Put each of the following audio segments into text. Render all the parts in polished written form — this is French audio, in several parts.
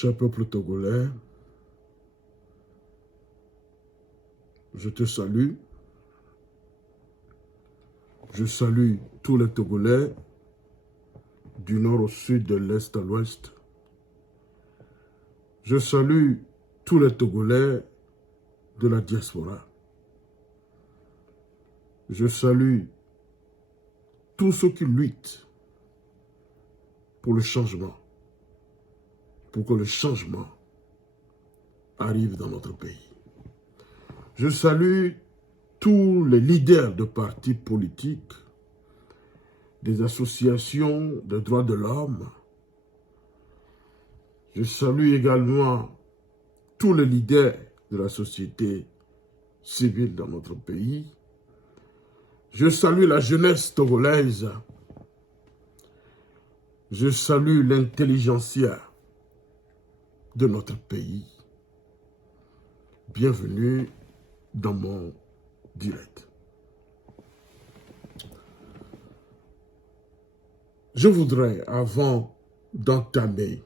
Cher peuple togolais, je te salue. Je salue tous les Togolais du nord au sud, de l'est à l'ouest. Je salue tous les Togolais de la diaspora. Je salue tous ceux qui luttent pour le changement, pour que le changement arrive dans notre pays. Je salue tous les leaders de partis politiques, des associations de droits de l'homme. Je salue également tous les leaders de la société civile dans notre pays. Je salue la jeunesse togolaise. Je salue l'intelligentsia de notre pays. Bienvenue dans mon direct. Je voudrais, avant d'entamer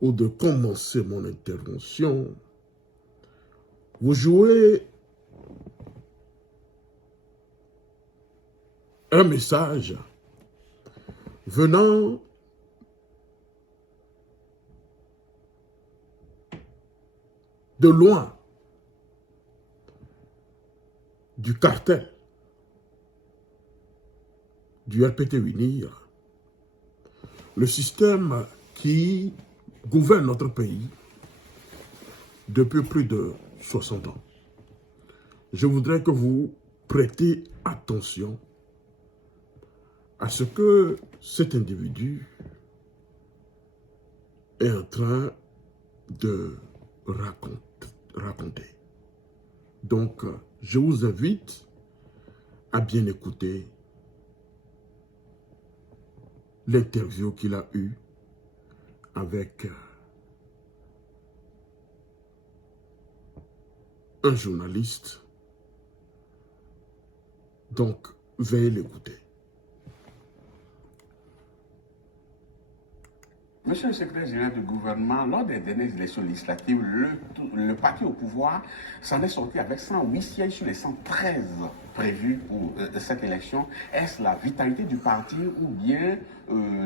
ou de commencer mon intervention, vous jouer un message venant de loin du cartel du RPT UNIR, le système qui gouverne notre pays depuis plus de 60 ans. Je voudrais que vous prêtiez attention à ce que cet individu est en train de raconter. Donc, je vous invite à bien écouter l'interview qu'il a eue avec un journaliste. Donc, veuillez l'écouter. Monsieur le secrétaire général du gouvernement, lors des dernières élections législatives, le parti au pouvoir s'en est sorti avec 108 sièges sur les 113 prévus pour cette élection. Est-ce la vitalité du parti ou bien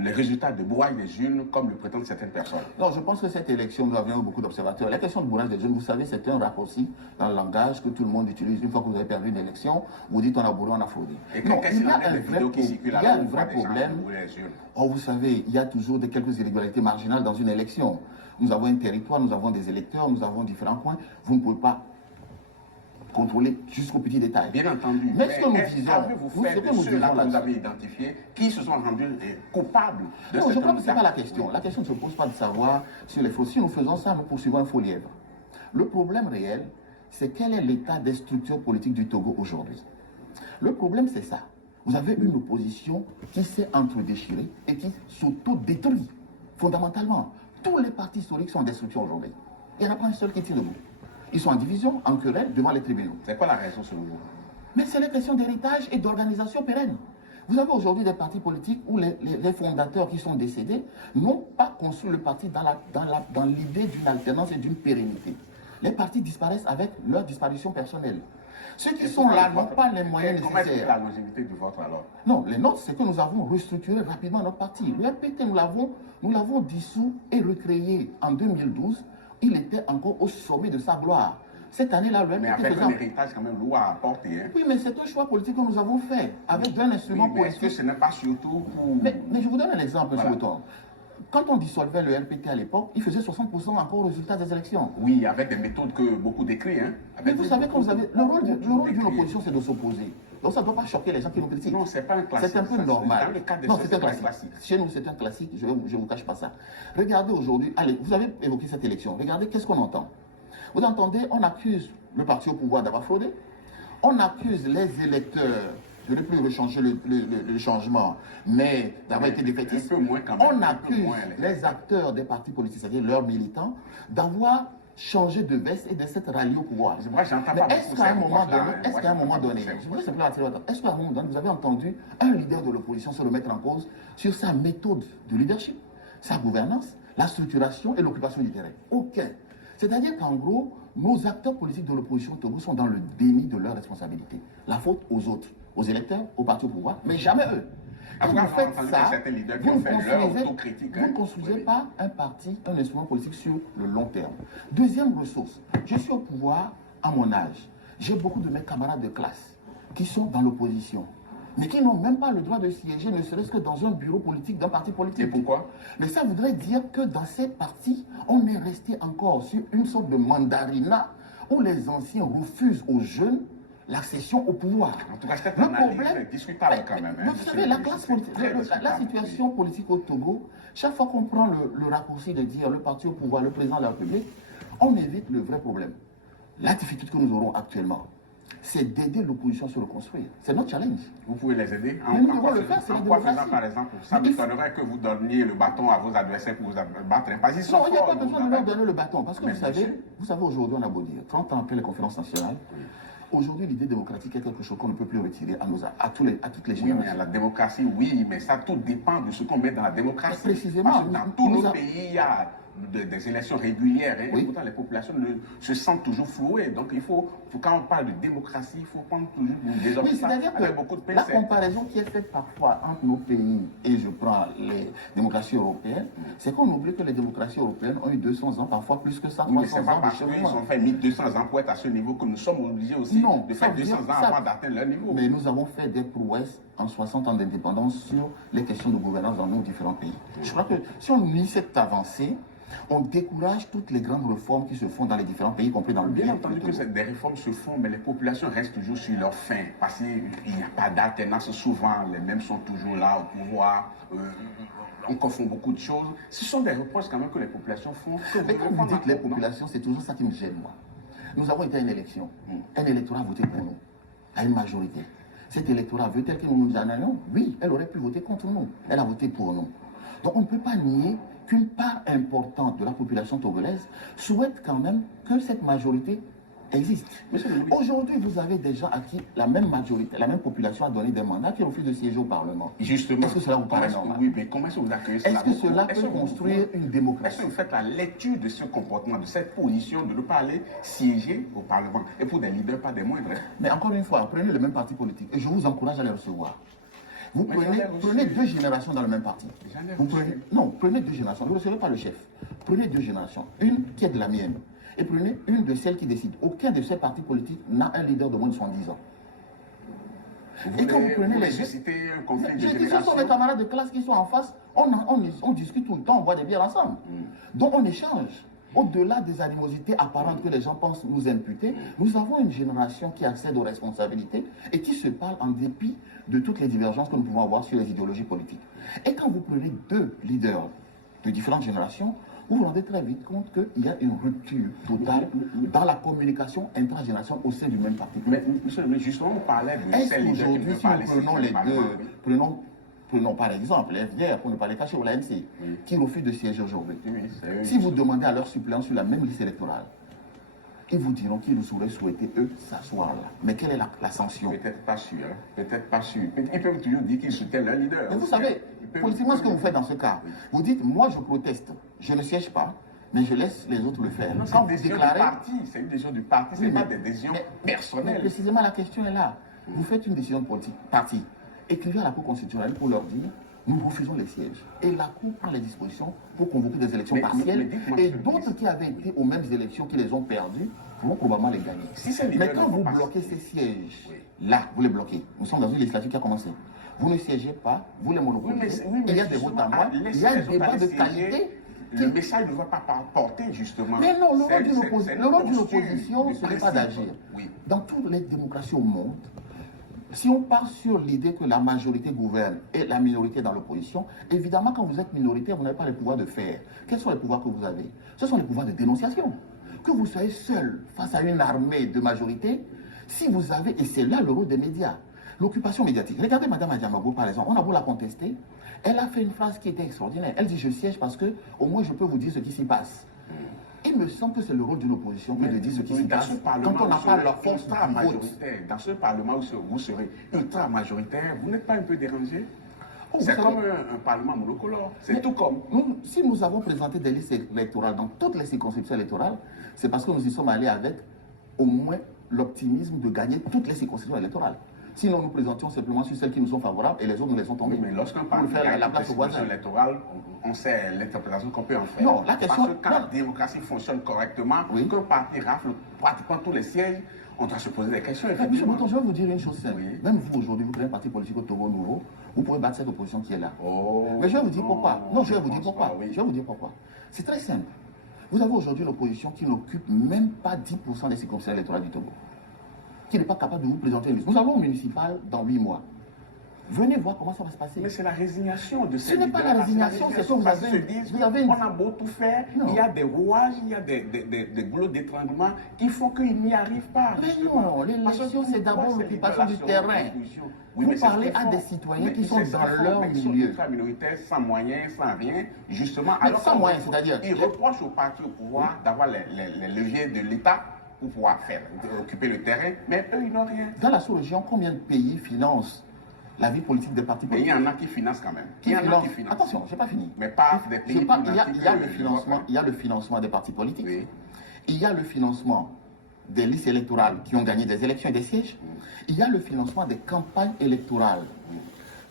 les résultats de bourrage des urnes, comme le prétendent certaines personnes? Non, je pense que cette élection, nous avions beaucoup d'observateurs. La question de bourrage des urnes, vous savez, c'est un raccourci dans le langage que tout le monde utilise. Une fois que vous avez perdu une élection, vous dites on a bourré, on a fraudé. Et non, il y a un vrai problème. Oh, vous savez, il y a toujours quelques irrégularités marginales dans une élection. Nous avons un territoire, nous avons des électeurs, nous avons différents points. Vous ne pouvez pas contrôler jusqu'au petit détail. Bien entendu. Mais ce que nous disons, vous fait de ceux-là que vous avez identifiés, qui se sont rendus coupables de non, cette je crois que ce n'est pas la question. La question ne se pose pas de savoir sur les faux. Si nous faisons ça, nous poursuivons un faux lièvre. Le problème réel, c'est quel est l'état des structures politiques du Togo aujourd'hui. Le problème, c'est ça. Vous avez une opposition qui s'est entre-déchirée et qui s'auto-détruit, fondamentalement. Tous les partis historiques sont en destruction aujourd'hui. Il n'y en a pas un seul qui tient debout. Ils sont en division, en querelle, devant les tribunaux. C'est quoi la raison selon vous? Mais c'est les questions d'héritage et d'organisation pérenne. Vous avez aujourd'hui des partis politiques où les fondateurs qui sont décédés n'ont pas construit le parti dans l'idée d'une alternance et d'une pérennité. Les partis disparaissent avec leur disparition personnelle. Ceux qui sont là n'ont pas les moyens nécessaires. Comment est la longévité du vôtre alors? Non, les nôtres, c'est que nous avons restructuré rapidement notre parti. Le RPT, nous l'avons dissous et recréé en 2012. Il était encore au sommet de sa gloire. Cette année-là, le RPT... Mais avec un héritage quand même lourd à apporter. Hein? Oui, mais c'est un choix politique que nous avons fait avec un instrument politique. Est-ce que ce n'est pas surtout pour... Mais je vous donne un exemple, M. Bouton. Quand on dissolvait le RPT à l'époque, il faisait 60% encore au résultat des élections. Oui, avec des méthodes que beaucoup décrivent. Hein? Mais vous savez, quand vous avez... Le rôle d'une opposition, c'est de s'opposer. Donc ça ne doit pas choquer les gens qui nous critiquent. Non, c'est pas un classique. C'est un peu normal. Non, c'est un classique. Chez nous, c'est un classique. Je ne vous cache pas ça. Regardez aujourd'hui... Allez, vous avez évoqué cette élection. Regardez, qu'est-ce qu'on entend? Vous entendez, on accuse le parti au pouvoir d'avoir fraudé. On accuse les électeurs de ne plus rechanger le changement, mais d'avoir été défaitistes. On accuse les acteurs des partis politiques, c'est-à-dire leurs militants, d'avoir changé de veste et de s'être ralliés au pouvoir. Moi, j'entends pas. Est-ce qu'à un moment donné, je voudrais simplement attirer votre attention, est-ce qu'à un moment donné, vous avez entendu un leader de l'opposition se remettre en cause sur sa méthode de leadership, sa gouvernance, la structuration et l'occupation du terrain. Aucun. C'est-à-dire qu'en gros, nos acteurs politiques de l'opposition au Togo sont dans le déni de leurs responsabilités. La faute aux autres, aux électeurs, aux partis au pouvoir, mais jamais eux. Quand vous faites ça, vous ne construisez pas un parti, un instrument politique sur le long terme. Deuxième ressource, je suis au pouvoir à mon âge. J'ai beaucoup de mes camarades de classe qui sont dans l'opposition, mais qui n'ont même pas le droit de siéger, ne serait-ce que dans un bureau politique d'un parti politique. Et pourquoi? Mais ça voudrait dire que dans ces partis, on est resté encore sur une sorte de mandarinat où les anciens refusent aux jeunes l'accession au pouvoir. En tout cas, c'est le problème, discutable quand même. Vous savez, la situation politique au Togo, chaque fois qu'on prend le raccourci de dire le parti au pouvoir, le président de la République, on évite le vrai problème. La difficulté que nous aurons actuellement, c'est d'aider l'opposition à se reconstruire. C'est notre challenge. Vous pouvez les aider. Mais nous devons le faire, c'est la démocratie. Par exemple, ça m'étonnerait que vous donniez le bâton à vos adversaires pour vous battre. Parce qu'ils sont non, il n'y a forts, pas besoin de leur donner le bâton. Parce que vous savez aujourd'hui, on a beau dire, 30 ans après les conférences nationales, aujourd'hui, l'idée démocratique est quelque chose qu'on ne peut plus retirer à toutes les générations. Oui, mais la démocratie, oui, mais ça tout dépend de ce qu'on met dans la démocratie. Précisément. Parce que dans tous nos pays, il y a des élections régulières. Hein. Oui. Pourtant, les populations se sentent toujours flouées. Donc, quand on parle de démocratie, il faut prendre toujours des obstacles. Oui, c'est-à-dire que la comparaison qui est faite parfois entre nos pays et je prends les démocraties européennes, c'est qu'on oublie que les démocraties européennes ont eu 200 ans, parfois plus que ça, 300 ans. Mais c'est pas parce qu'ils ont fait 1200 ans pour être à ce niveau que nous sommes obligés aussi de faire 200 ans avant d'atteindre leur niveau. Mais nous avons fait des prouesses en 60 ans d'indépendance sur les questions de gouvernance dans nos différents pays. Je crois que si on nie cette avancée, on décourage toutes les grandes réformes qui se font dans les différents pays, y compris dans le pays. Bien entendu que des réformes se font, mais les populations restent toujours sur leur faim. Parce qu'il n'y a pas d'alternance. Souvent, les mêmes sont toujours là au pouvoir. On confond beaucoup de choses. Ce sont des reproches quand même que les populations font. Mais quand vous dites les populations, c'est toujours ça qui me gêne, moi. Nous avons été à une élection. Un électorat a voté pour nous, à une majorité. Cet électorat veut tel que nous nous en allions. Oui, elle aurait pu voter contre nous. Elle a voté pour nous. Donc on ne peut pas nier qu'une part importante de la population togolaise souhaite quand même que cette majorité existe. Aujourd'hui, vous avez des gens à qui la même majorité, la même population a donné des mandats qui refusent de siéger au Parlement. Justement. Est-ce que cela vous paraît normal? Oui, mais comment est-ce que vous accueillez cela? Est-ce que cela peut construire une démocratie? Est-ce que vous faites la lecture de ce comportement, de cette position de ne pas aller siéger au Parlement? Et pour des leaders, pas des moindres. Mais encore une fois, prenez le même parti politique et je vous encourage à les recevoir. Vous prenez 2 générations dans le même parti. Prenez 2 générations. Vous ne recevez pas le chef. Prenez 2 générations. Une qui est de la mienne. Et prenez une de celles qui décident. Aucun de ces partis politiques n'a un leader de moins de 70 ans. Et quand vous prenez les deux, un conflit de génération. Ce sont mes camarades de classe qui sont en face. On discute tout le temps, on boit des bières ensemble. Donc on échange. Au-delà des animosités apparentes que les gens pensent nous imputer, nous avons une génération qui accède aux responsabilités et qui se parle en dépit de toutes les divergences que nous pouvons avoir sur les idéologies politiques. Et quand vous prenez 2 leaders de différentes générations, vous vous rendez très vite compte qu'il y a une rupture totale dans la communication intragénération au sein du même parti. Mais monsieur, justement, on parlait de ces leaders qui ne peuvent pas aller si nous prenons les deux, prenons par exemple FDR, pour ne pas les cacher, ou l'ANC, qui refusent de siéger aujourd'hui. Si vous demandez à leur suppléant sur la même liste électorale, ils vous diront qu'ils nous auraient souhaité, eux, s'asseoir là. Mais quelle est la sanction? Peut-être pas sûr. Peut-être pas sûr. Ils peuvent toujours dire qu'ils soutiennent leur leader. Mais vous savez, politiquement, ce que vous faites dans ce cas, vous dites, moi je proteste, je ne siège pas, mais je laisse les autres le faire. Non, quand vous déclarez... C'est une décision du parti, ce n'est pas des décisions personnelles. Mais précisément, la question est là. Vous faites une décision de parti. Écrivez à la Cour constitutionnelle pour leur dire, nous refusons les sièges. Et la Cour prend les dispositions pour convoquer des élections partielles. Et d'autres qui avaient été aux mêmes élections, qui les ont perdues, vont probablement les gagner. Mais quand vous bloquez ces sièges, là, vous les bloquez. Nous sommes dans une législature qui a commencé. Vous ne siégez pas, vous les monopolisez. Il y a des votes à moi, il y a un débat de qualité. Le message ne va pas porter, justement. Mais non, le rôle d'une opposition, ce n'est pas d'agir. Dans toutes les démocraties au monde, si on part sur l'idée que la majorité gouverne et la minorité dans l'opposition, évidemment, quand vous êtes minoritaire, vous n'avez pas le pouvoir de faire. Quels sont les pouvoirs que vous avez? Ce sont les pouvoirs de dénonciation. Que vous soyez seul face à une armée de majorité, si vous avez, et c'est là le rôle des médias, l'occupation médiatique. Regardez Mme Adjamago, par exemple, on a beau la contester, elle a fait une phrase qui était extraordinaire. Elle dit, je siège parce que au moins je peux vous dire ce qui s'y passe. Il me semble que c'est le rôle d'une opposition que de dire ce qui s'y passe quand on n'a pas la force majoritaire. Dans ce Parlement où vous serez ultra majoritaire, vous n'êtes pas un peu dérangé? Oh, vous C'est savez- comme un parlement monocolore. C'est tout comme. Si nous avons présenté des listes électorales dans toutes les circonscriptions électorales, c'est parce que nous y sommes allés avec au moins l'optimisme de gagner toutes les circonscriptions électorales. Sinon, nous présentions simplement sur celles qui nous sont favorables et les autres nous laissons tomber. Oui, mais lorsqu'un Pour parti faire gagne la la place au voisin. électorale, on sait l'interprétation qu'on peut en faire. Non, la question- Parce que quand non. la démocratie fonctionne correctement, Oui. qu'un parti rafle pratiquement tous les sièges, on doit se poser des questions. Monsieur effectivement. Bouton, je vais vous dire une chose simple. Oui. Même vous, aujourd'hui, vous créez un parti politique au Togo nouveau, vous pouvez battre cette opposition qui est là. Oh, Mais je vais vous dire pourquoi. Non, je vais vous dire pense pourquoi. pas, oui. Je vais vous dire pourquoi. C'est très simple. Vous avez aujourd'hui l'opposition qui n'occupe même pas 10% des circonscriptions électorales du Togo, qui n'est pas capable de vous présenter une liste. Nous allons au municipal dans 8 mois. Venez voir comment ça va se passer. Mais c'est la résignation de ces n'est pas la leaders, résignation, c'est que vous parce qu'ils avez- se disent, vous avez une- on a beau tout faire, Non. il y a des rouages, il y a des goulots d'étranglement qui font qu'ils n'y arrivent pas. Mais justement. non, l'élection, Parce que c'est d'abord pourquoi l'occupation ces du terrain. libérations d'opposition? Vous mais c'est parlez ce qu'ils à des font. citoyens Mais qui sont c'est ce dans qu'ils font, leur mais ils sont milieu. ultra minoritaires, sans moyens, sans rien, justement. Mais Alors sans qu'on moyens, reproche- c'est-à-dire- Ils reprochent au parti au pouvoir d'avoir les leviers de l'État pour pouvoir occuper le terrain, mais eux, ils n'ont rien. Dans la sous-région, combien de pays financent la vie politique des partis Mais il politiques? y en a qui financent quand même. Qui Il y en a financent- qui financent. Attention, je n'ai pas fini. Mais pas des Je pays sais pas, plus il y a nantis le que financement, l'Europe. il y a le financement des partis politiques. Oui. Il y a le financement des listes électorales qui ont gagné des élections et des sièges. Il y a le financement des campagnes électorales.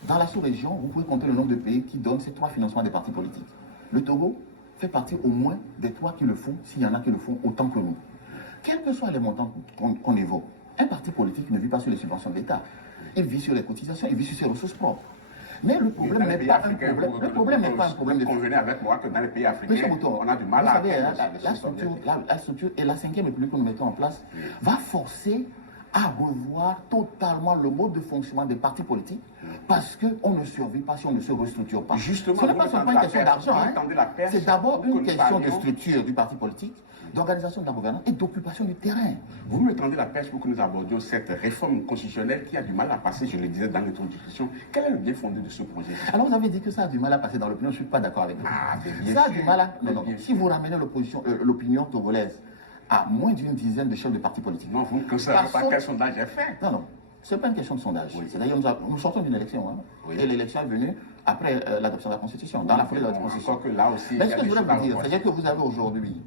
Dans la sous-région, vous pouvez compter le nombre de pays qui donnent ces 3 financements des partis politiques. Le Togo fait partie au moins des 3 qui le font, s'il y en a qui le font autant que nous. Quels que soient les montants qu'on évoque, un parti politique ne vit pas sur les subventions de l'État. Il vit sur les cotisations, il vit sur ses ressources propres. Mais le problème Dans les n'est pays pas un africains, problème. Le problème n'est pas un problème de Convenez avec moi que dans les pays Monsieur africains, Mouton, on a du mal vous à savez, atteindre la structure et la 5e République que nous mettons en place va forcer à revoir totalement le mode de fonctionnement des partis politiques parce qu'on ne survit pas si on ne se restructure pas. Justement, ce n'est vous pas me seulement tendez une la question perche, d'argent. vous me tendez la perche C'est d'abord pour une que nous question de parlions. structure du parti politique, d'organisation de la gouvernance et d'occupation du terrain. Vous me tendez la perche pour que nous abordions cette réforme constitutionnelle qui a du mal à passer, je le disais dans l'introduction. Quel est le bien fondé de ce projet? Alors vous avez dit que ça a du mal à passer dans l'opinion, je ne suis pas d'accord avec vous. Ah, mais bien Ça a sûr. du mal à... Non, non, Bien si sûr. vous ramenez l'opinion togolaise à moins d'une dizaine de chefs de partis politiques, Non, vous ne savez Parce pas que- quel sondage est fait. non, non, ce n'est pas une question de sondage. Oui. C'est-à-dire, nous sortons d'une élection. Hein, Oui. Et l'élection est venue après l'adoption de la Constitution, dans la foulée de la Bon, Constitution. encore que là aussi, Mais il y ce a que des je voudrais choses à vous dire, reprocher. c'est-à-dire que vous avez aujourd'hui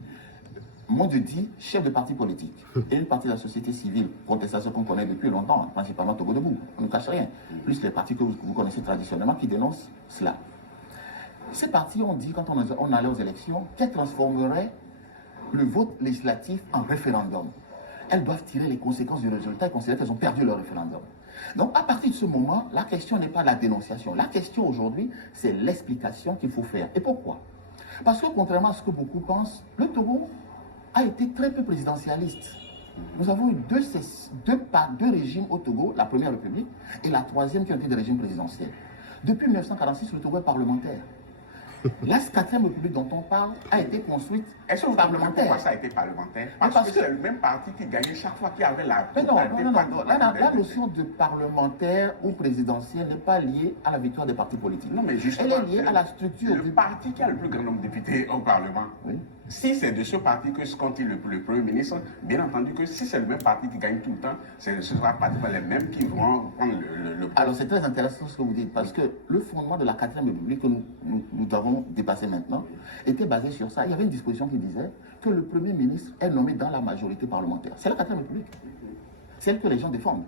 moins de 10 chefs de partis politiques et une partie de la société civile, protestation qu'on connaît depuis longtemps, principalement Togo Debout, on ne cache rien, plus les partis que vous connaissez traditionnellement qui dénoncent cela. Ces partis ont dit, quand on allait aux élections, qu'elles transformeraient le vote législatif en référendum. Elles doivent tirer les conséquences du résultat et considérer qu'elles ont perdu leur référendum. Donc, à partir de ce moment, la question n'est pas la dénonciation. La question aujourd'hui, c'est l'explication qu'il faut faire. Et pourquoi? Parce que, contrairement à ce que beaucoup pensent, le Togo a été très peu présidentialiste. Nous avons eu deux régimes au Togo, la Première République et la Troisième qui ont été des régimes présidentiels. Depuis 1946, le Togo est parlementaire. La 4e République dont on parle a été construite Est-ce que vous comprenez parlementaire. pourquoi ça a été parlementaire? parce Parce que que- c'est le même parti qui gagnait chaque fois qu'il y avait la Mais non, totalité non, non, pas- non. La notion de parlementaire ou présidentiel n'est pas liée à la victoire des partis politiques. Non, mais justement, Elle est liée à la structure le du... parti qui a le plus grand nombre de députés au Parlement. Oui. Si c'est de ce parti que se compte le Premier ministre, bien entendu que si c'est le même parti qui gagne tout le temps, ce sera pratiquement les mêmes qui vont prendre le Alors c'est très intéressant ce que vous dites, parce que le fondement de la 4e République que nous avons dépassé maintenant était basé sur ça. Il y avait une disposition qui disait que le Premier ministre est nommé dans la majorité parlementaire. C'est la 4e République. Celle que les gens défendent.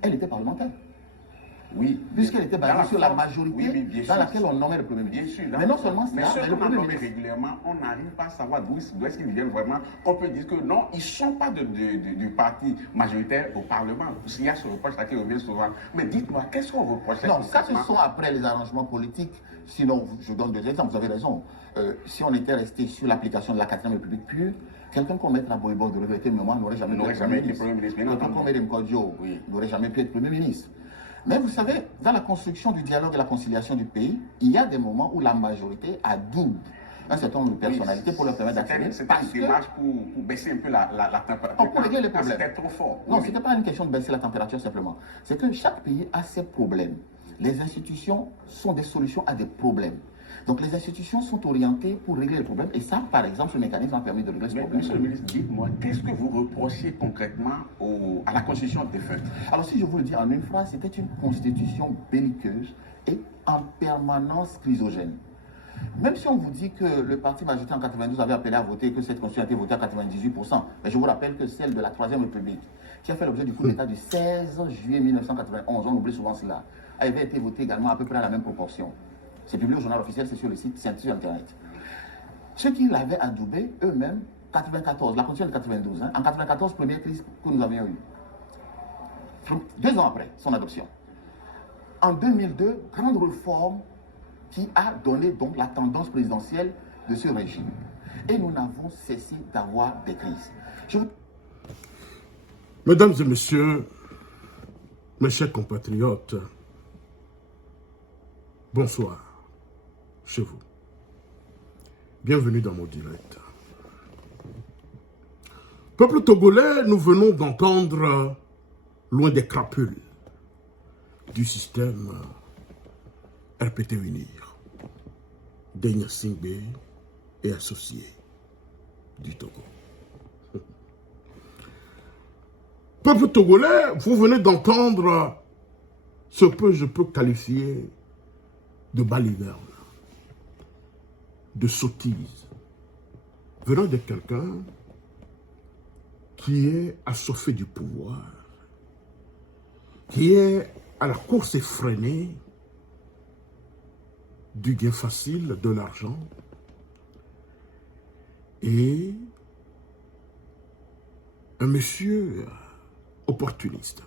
Elle était parlementaire. Oui, Puisqu'elle était dans basée sur la forme, majorité oui, bien dans sûr. laquelle on nommait le Premier Bien ministre. sûr. Mais non seulement mais ça, ceux mais le qu'on a Premier nommés ministre. régulièrement, on n'arrive pas à savoir d'où est-ce qu'ils viennent vraiment. On peut dire que non, ils ne sont pas du parti majoritaire au Parlement. Il y a ce reproche-là qui revient souvent. Mais dites-moi, qu'est-ce qu'on reproche Non, ça ce concrètement? sont après les arrangements politiques. Sinon, je donne deux exemples, vous avez raison. Si on était resté sur l'application de la 4e République pure, quelqu'un comme Maître Aboibo de regretter le moment n'aurait jamais, N'aurait jamais été Premier ministre, bien Quelqu'un entendu. comme Edem Kodjo Oui. n'aurait jamais pu être Premier ministre. Mais vous savez, dans la construction du dialogue et la conciliation du pays, il y a des moments où la majorité adoube un certain nombre de personnalités pour leur permettre d'accéder. C'était Parce une que démarche pour baisser un peu la température. Oh, pour régler les Quand problèmes. C'était trop fort. non, Oui, ce n'était pas une question de baisser la température simplement. C'est que chaque pays a ses problèmes. Les institutions sont des solutions à des problèmes. Donc les institutions sont orientées pour régler les problèmes. Et ça, par exemple, ce mécanisme a permis de régler ce mais problème. monsieur le ministre, dites-moi, qu'est-ce que vous reprochez concrètement à la constitution défunte? Alors si je vous le dis en une phrase, c'était une constitution belliqueuse est en permanence chrysogène. Même si on vous dit que le parti majoritaire en 92 avait appelé à voter, que cette constitution a été votée à 98%, mais je vous rappelle que celle de la Troisième République, qui a fait l'objet du coup d'État du 16 juillet 1991, on oublie souvent cela, avait été votée également à peu près à la même proportion. C'est publié au journal officiel, c'est sur le site, c'est sur Internet. Ceux qui l'avaient adoubé, eux-mêmes, 94, la constitution de 92, en 94, première crise que nous avions eue. 2 ans après son adoption. En 2002, grande réforme qui a donné donc la tendance présidentielle de ce régime. Et nous n'avons cessé d'avoir des crises. Mesdames et messieurs, mes chers compatriotes, bonsoir chez vous. Bienvenue dans mon direct. Peuple togolais, nous venons d'entendre, loin des crapules du système RPT Unir, Denya Singbe et associés du Togo. Peuple togolais, vous venez d'entendre ce que je peux qualifier de baliverne, de sottise, venant de quelqu'un qui est assoiffé du pouvoir, qui est à la course effrénée du gain facile, de l'argent, et un monsieur opportuniste.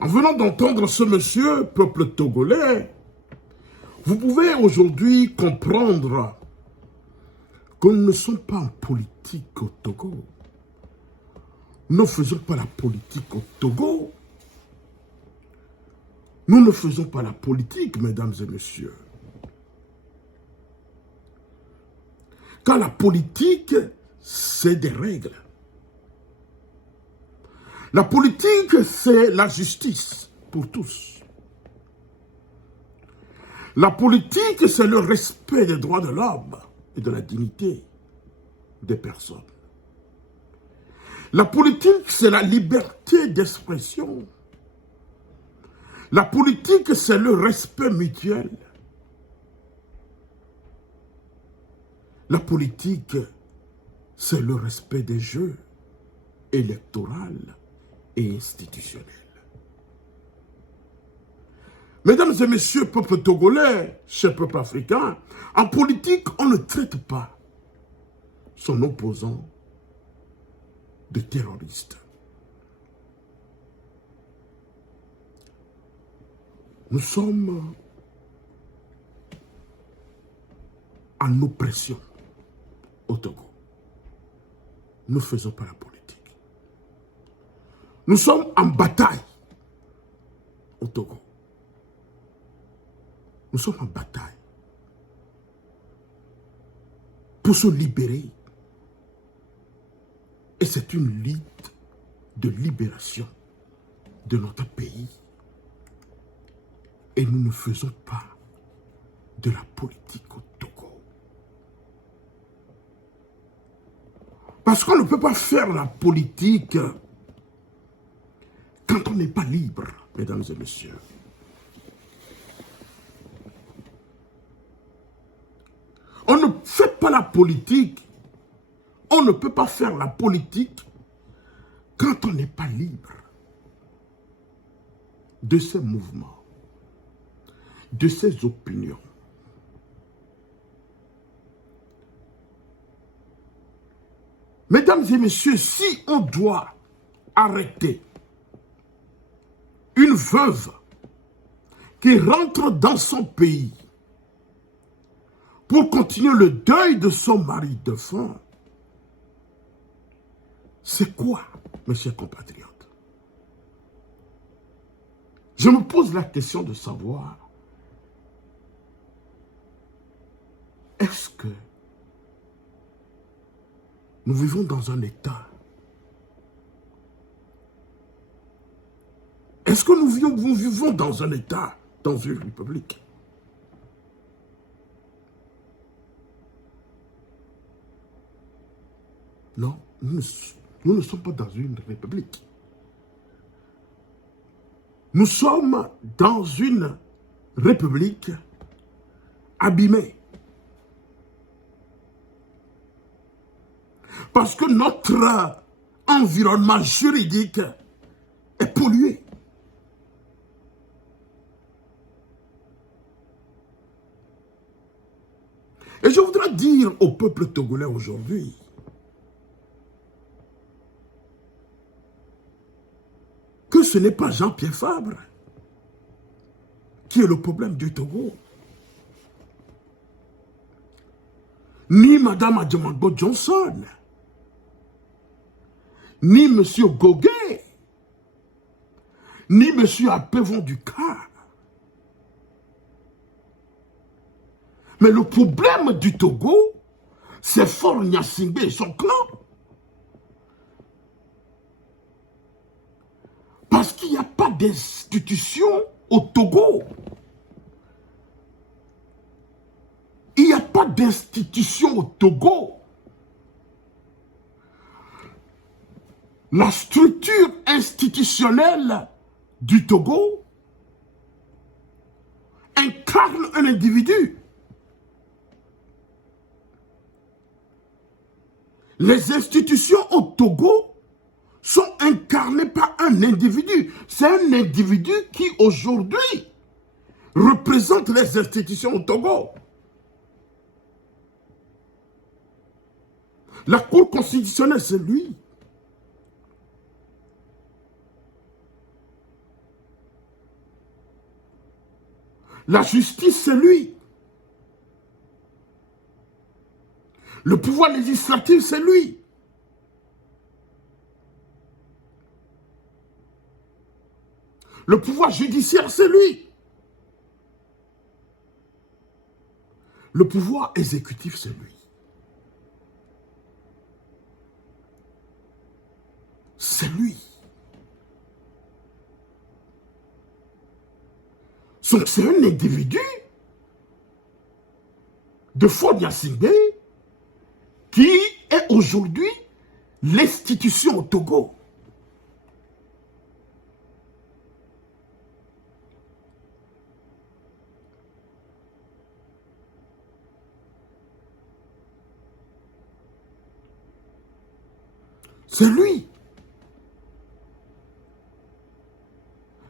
En venant d'entendre ce monsieur, peuple togolais, vous pouvez aujourd'hui comprendre que nous ne sommes pas en politique au Togo. Nous ne faisons pas la politique au Togo. Nous ne faisons pas la politique, mesdames et messieurs. Car la politique, c'est des règles. La politique, c'est la justice pour tous. La politique, c'est le respect des droits de l'homme et de la dignité des personnes. La politique, c'est la liberté d'expression. La politique, c'est le respect mutuel. La politique, c'est le respect des jeux électoraux et institutionnels. Mesdames et messieurs, peuple togolais, chers peuple africain, en politique, on ne traite pas son opposant de terroriste. Nous sommes en oppression au Togo. Nous ne faisons pas la politique. Nous sommes en bataille au Togo. Nous sommes en bataille pour se libérer. Et c'est une lutte de libération de notre pays. Et nous ne faisons pas de la politique au Togo. Parce qu'on ne peut pas faire la politique quand on n'est pas libre, mesdames et messieurs. On ne fait pas la politique, on ne peut pas faire la politique quand on n'est pas libre de ses mouvements, de ses opinions. Mesdames et messieurs, si on doit arrêter une veuve qui rentre dans son pays pour continuer le deuil de son mari défunt, c'est quoi, mes chers compatriotes? Je me pose la question de savoir, est-ce que nous vivons dans un État? Est-ce que nous vivons dans un État, dans une république? Non, nous ne sommes pas dans une république. Nous sommes dans une république abîmée. Parce que notre environnement juridique est pollué. Et je voudrais dire au peuple togolais aujourd'hui que ce n'est pas Jean-Pierre Fabre qui est le problème du Togo, ni Mme Adjamagbo Johnson, ni M. Goguet, ni M. Apevon Ducas. Mais le problème du Togo, c'est Faure Gnassingbé et son clan. Parce qu'il n'y a pas d'institution au Togo. Il n'y a pas d'institution au Togo. La structure institutionnelle du Togo incarne un individu. Les institutions au Togo sont incarnées par un individu. C'est un individu qui aujourd'hui représente les institutions au Togo. La Cour constitutionnelle, c'est lui. La justice, c'est lui. Le pouvoir législatif, c'est lui. Le pouvoir judiciaire, c'est lui. Le pouvoir exécutif, c'est lui. C'est lui. Donc c'est un individu de Faure Gnassingbé qui est aujourd'hui l'institution au Togo. C'est lui.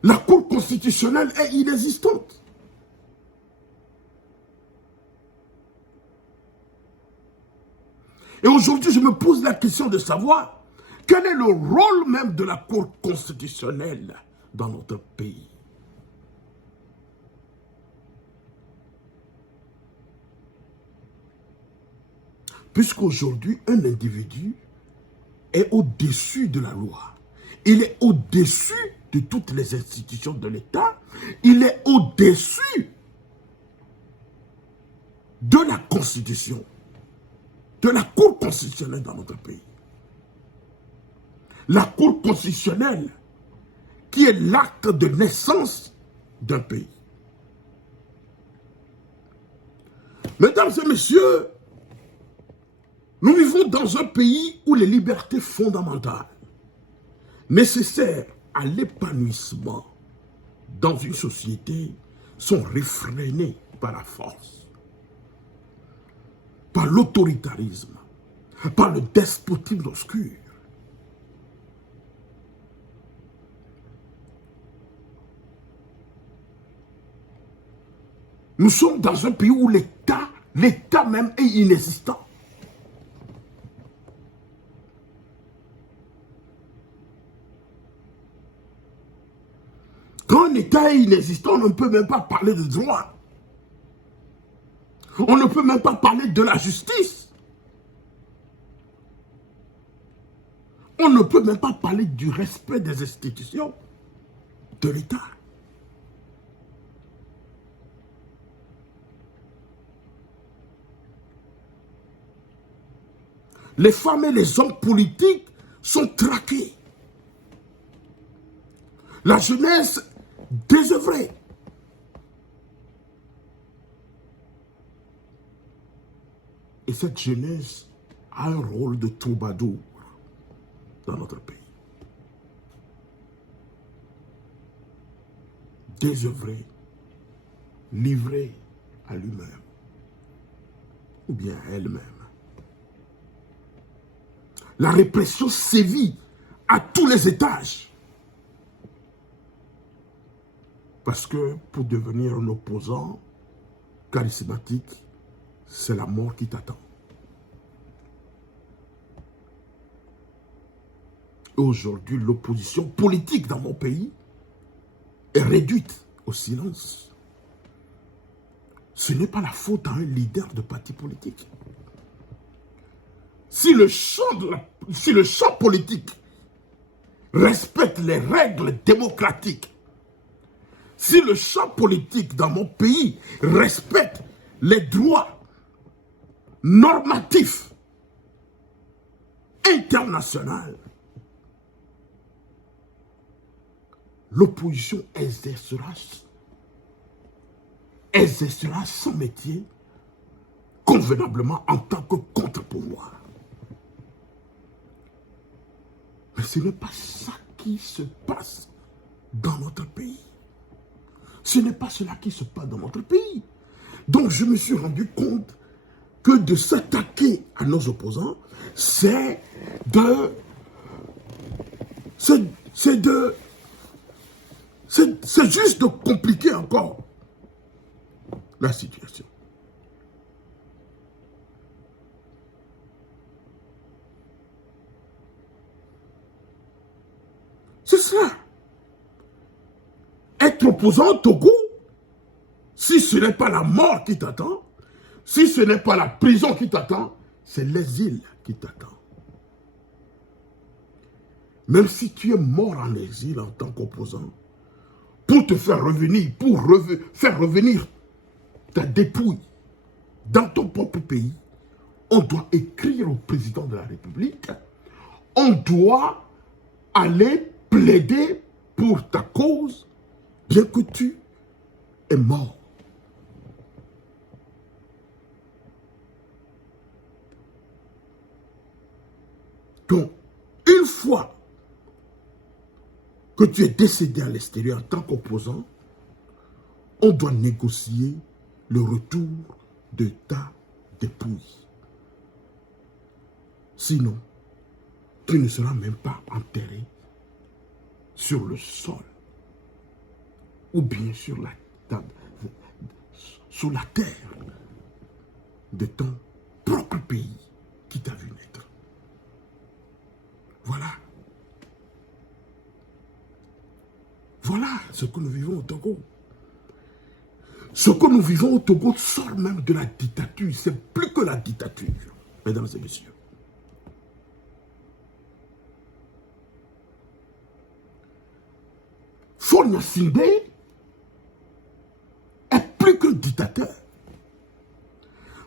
La Cour constitutionnelle est inexistante. Et aujourd'hui, je me pose la question de savoir quel est le rôle même de la Cour constitutionnelle dans notre pays. Puisqu'aujourd'hui, un individu est au-dessus de la loi. Il est au-dessus de toutes les institutions de l'État. Il est au-dessus de la Constitution, de la Cour constitutionnelle dans notre pays. La Cour constitutionnelle qui est l'acte de naissance d'un pays. Mesdames et messieurs, nous vivons dans un pays où les libertés fondamentales nécessaires à l'épanouissement dans une société sont réfrénées par la force, par l'autoritarisme, par le despotisme obscur. Nous sommes dans un pays où l'État même est inexistant. Quand un État est inexistant, on ne peut même pas parler de droit. On ne peut même pas parler de la justice. On ne peut même pas parler du respect des institutions de l'État. Les femmes et les hommes politiques sont traqués. La jeunesse désœuvrée. Et cette jeunesse a un rôle de troubadour dans notre pays. désœuvré, livré à lui-même ou bien à elle-même. La répression sévit à tous les étages. Parce que pour devenir un opposant charismatique, c'est la mort qui t'attend. Aujourd'hui, l'opposition politique dans mon pays est réduite au silence. Ce n'est pas la faute à un leader de parti politique. Si le champ politique respecte les règles démocratiques, si le champ politique dans mon pays respecte les droits normatifs internationaux, l'opposition exercera son métier convenablement en tant que contre-pouvoir. Mais ce n'est pas ça qui se passe dans notre pays. Ce n'est pas cela qui se passe dans notre pays. Donc je me suis rendu compte que de s'attaquer à nos opposants, c'est juste de compliquer encore la situation. C'est ça. Être opposant au Togo, si ce n'est pas la mort qui t'attend, si ce n'est pas la prison qui t'attend, c'est l'exil qui t'attend. Même si tu es mort en exil en tant qu'opposant, pour te faire revenir, faire revenir ta dépouille dans ton propre pays, on doit écrire au président de la République, on doit aller plaider pour ta cause, bien que tu es mort. Donc, une fois que tu es décédé à l'extérieur en tant qu'opposant, on doit négocier le retour de ta dépouille. Sinon, tu ne seras même pas enterré sur le sol ou bien sous la terre de ton propre pays qui t'a vu naître. Voilà. Voilà ce que nous vivons au Togo. Ce que nous vivons au Togo sort même de la dictature. C'est plus que la dictature, mesdames et messieurs. Faure Gnassingbé est plus qu'un dictateur.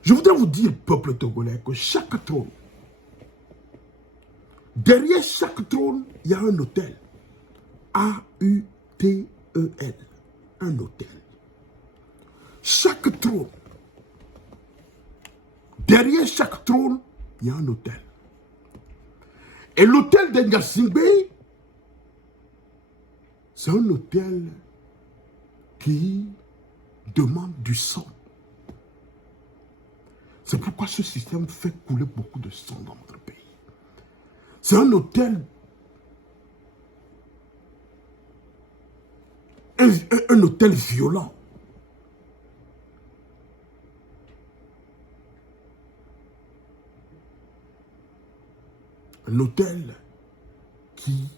Je voudrais vous dire, peuple togolais, que chaque trône, derrière chaque trône, il y a un autel. A-U-T-E-L. Un autel. Chaque trône, derrière chaque trône, il y a un autel. Et l'autel de Gnassingbé, c'est un autel qui demande du sang. C'est pourquoi ce système fait couler beaucoup de sang dans notre pays. C'est un autel, un autel violent. Un autel qui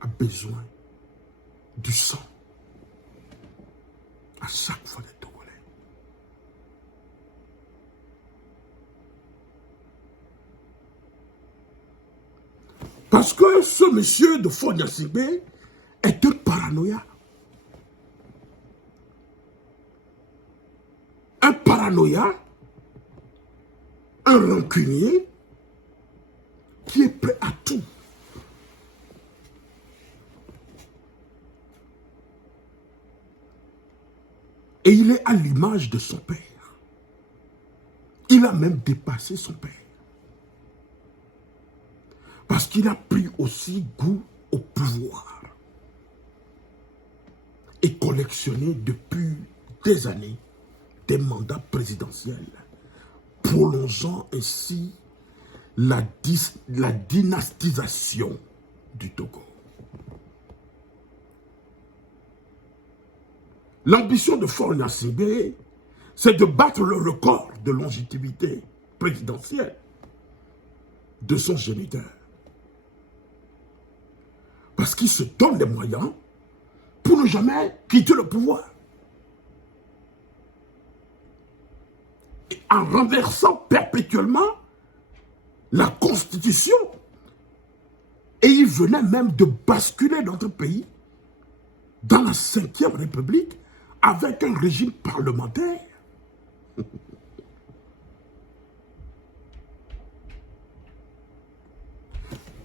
a besoin du sang à chaque fois des Togolais. Parce que ce monsieur de Faure Gnassingbé est un paranoïa. Un paranoïa, un rancunier qui est prêt à tout. Et il est à l'image de son père. Il a même dépassé son père. Parce qu'il a pris aussi goût au pouvoir. et collectionné depuis des années des mandats présidentiels, prolongeant ainsi la dynastisation du Togo. L'ambition de Faure Gnassingbé, c'est de battre le record de longévité présidentielle de son géniteur. Parce qu'il se donne les moyens pour ne jamais quitter le pouvoir. Et en renversant perpétuellement la Constitution. Et il venait même de basculer notre pays dans la 5e République avec un régime parlementaire.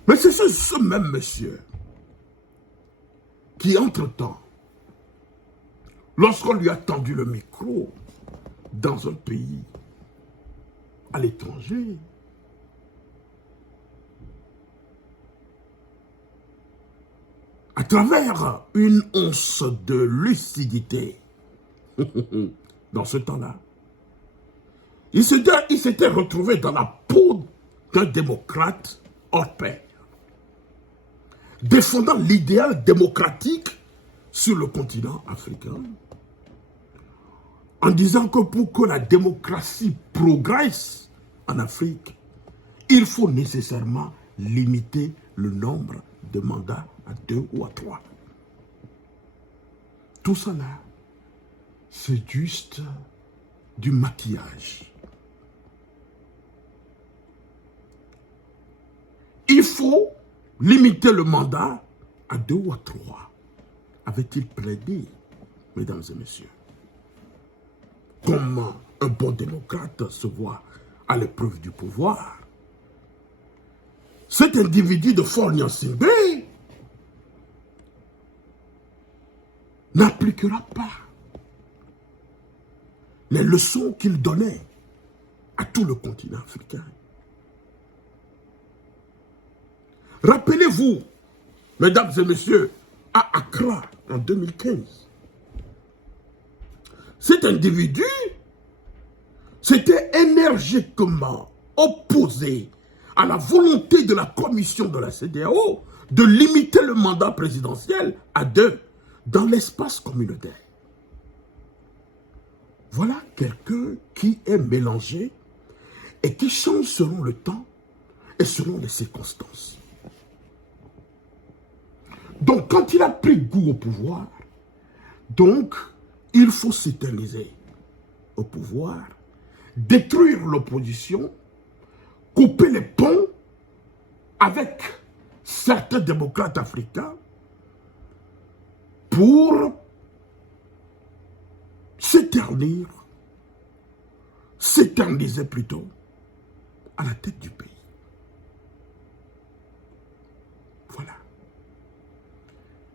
Mais c'est ce même monsieur qui, entre-temps, lorsqu'on lui a tendu le micro dans un pays à l'étranger, à travers une once de lucidité, dans ce temps-là, il s'était retrouvé dans la peau d'un démocrate hors pair, défendant l'idéal démocratique sur le continent africain, en disant que pour que la démocratie progresse en Afrique, il faut nécessairement limiter le nombre de mandats à 2 ou à 3. Tout cela, c'est juste du maquillage. Il faut limiter le mandat à 2 ou à 3, avait-il plaidé, mesdames et messieurs. Comme un bon démocrate se voit à l'épreuve du pouvoir, cet individu de Faure Gnassingbé n'appliquera pas les leçons qu'il donnait à tout le continent africain. Rappelez-vous, mesdames et messieurs, à Accra en 2015, cet individu s'était énergiquement opposé à la volonté de la commission de la CEDEAO de limiter le mandat présidentiel à 2 dans l'espace communautaire. Voilà quelqu'un qui est mélangé et qui change selon le temps et selon les circonstances. Donc, quand il a pris goût au pouvoir, donc, il faut s'éterniser au pouvoir, détruire l'opposition, couper les ponts avec certains démocrates africains pour s'éterniser plutôt à la tête du pays. Voilà.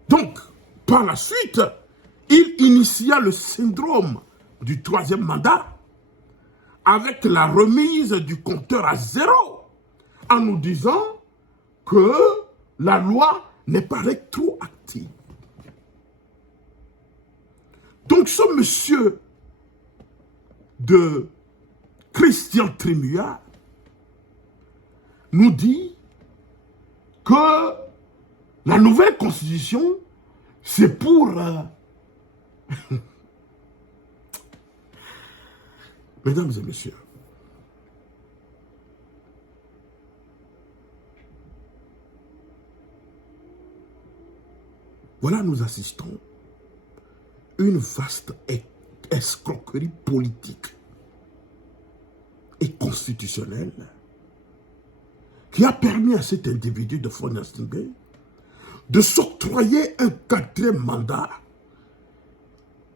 Donc, par la suite, il initia le syndrome du 3e mandat avec la remise du compteur à 0 en nous disant que la loi n'est pas rétroactive. Donc ce monsieur de Christian Trimua nous dit que la nouvelle constitution, c'est pour... Mesdames et messieurs, voilà, nous assistons à une vaste escroquerie politique et constitutionnelle qui a permis à cet individu de Faure Gnassingbé de s'octroyer un 4e mandat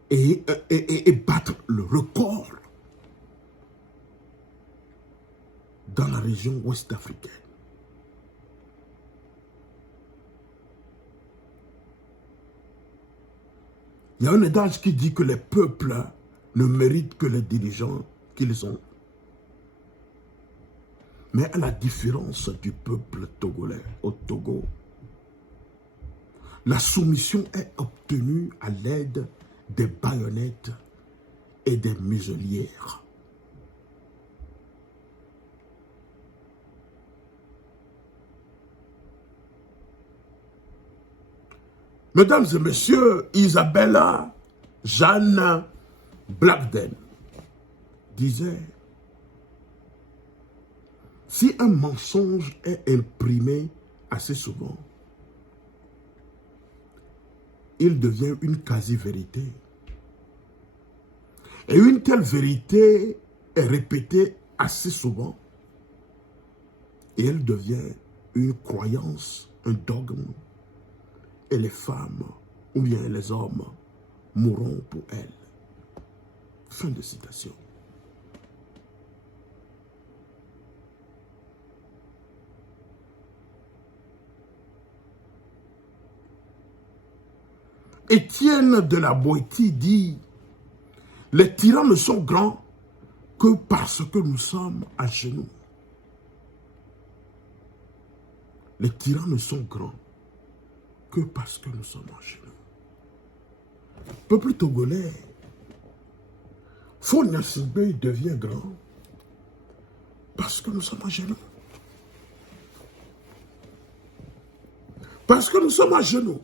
et battre le record dans la région ouest africaine. Il y a un adage qui dit que les peuples ne méritent que les dirigeants qu'ils ont. Mais à la différence du peuple togolais au Togo, La soumission est obtenue à l'aide des baïonnettes et des muselières. Mesdames et messieurs, Isabella Jeanne Blackden disait, si un mensonge est imprimé assez souvent, il devient une quasi-vérité. Et une telle vérité est répétée assez souvent et elle devient une croyance, un dogme. Et les femmes, ou bien les hommes, mourront pour elle. Fin de citation. Étienne de la Boétie dit, les tyrans ne sont grands que parce que nous sommes à genoux. Les tyrans ne sont grands que parce que nous sommes à genoux. Peuple togolais, Fonia Sibé devient grand parce que nous sommes à genoux. Parce que nous sommes à genoux.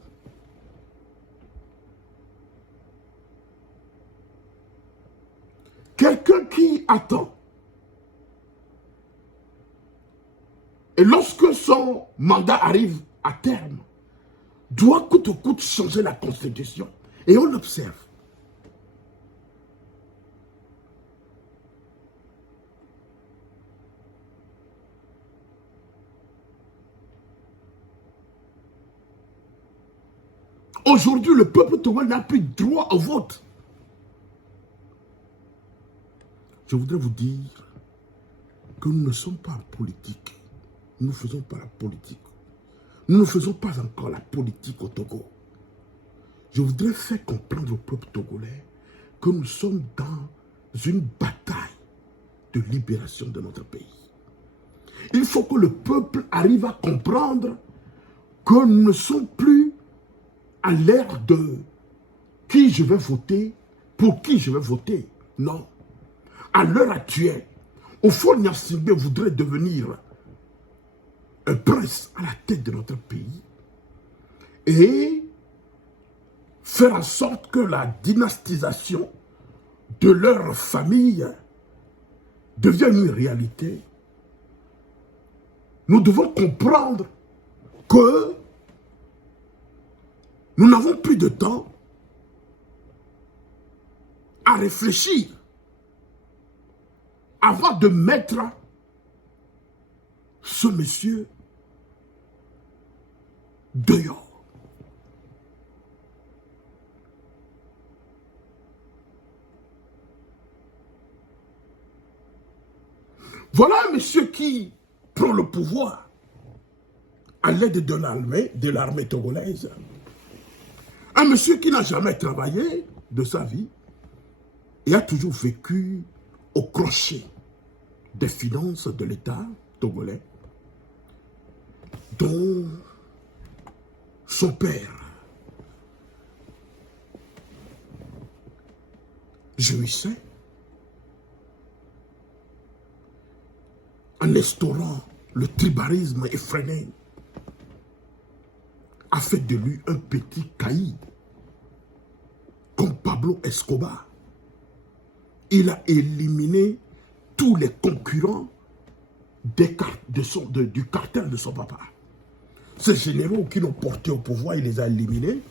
Quelqu'un qui attend. Et lorsque son mandat arrive à terme, doit coûte que coûte changer la constitution. Et on l'observe. Aujourd'hui, le peuple togolais n'a plus droit au vote. Je voudrais vous dire que nous ne sommes pas en politique. Nous ne faisons pas la politique. Nous ne faisons pas encore la politique au Togo. Je voudrais faire comprendre au peuple togolais que nous sommes dans une bataille de libération de notre pays. Il faut que le peuple arrive à comprendre que nous ne sommes plus à l'ère de qui je vais voter, pour qui je vais voter. Non. À l'heure actuelle, au fond, Nyassimbe voudrait devenir un prince à la tête de notre pays et faire en sorte que la dynastisation de leur famille devienne une réalité. Nous devons comprendre que nous n'avons plus de temps à réfléchir avant de mettre ce monsieur dehors. Voilà un monsieur qui prend le pouvoir à l'aide de l'armée togolaise. Un monsieur qui n'a jamais travaillé de sa vie et a toujours vécu au crochet des finances de l'État togolais, dont son père jouissait en instaurant le tribalisme effréné, a fait de lui un petit caïd, comme Pablo Escobar. Il a éliminé tous les concurrents du cartel de son papa. Ces généraux qui l'ont porté au pouvoir, il les a éliminés.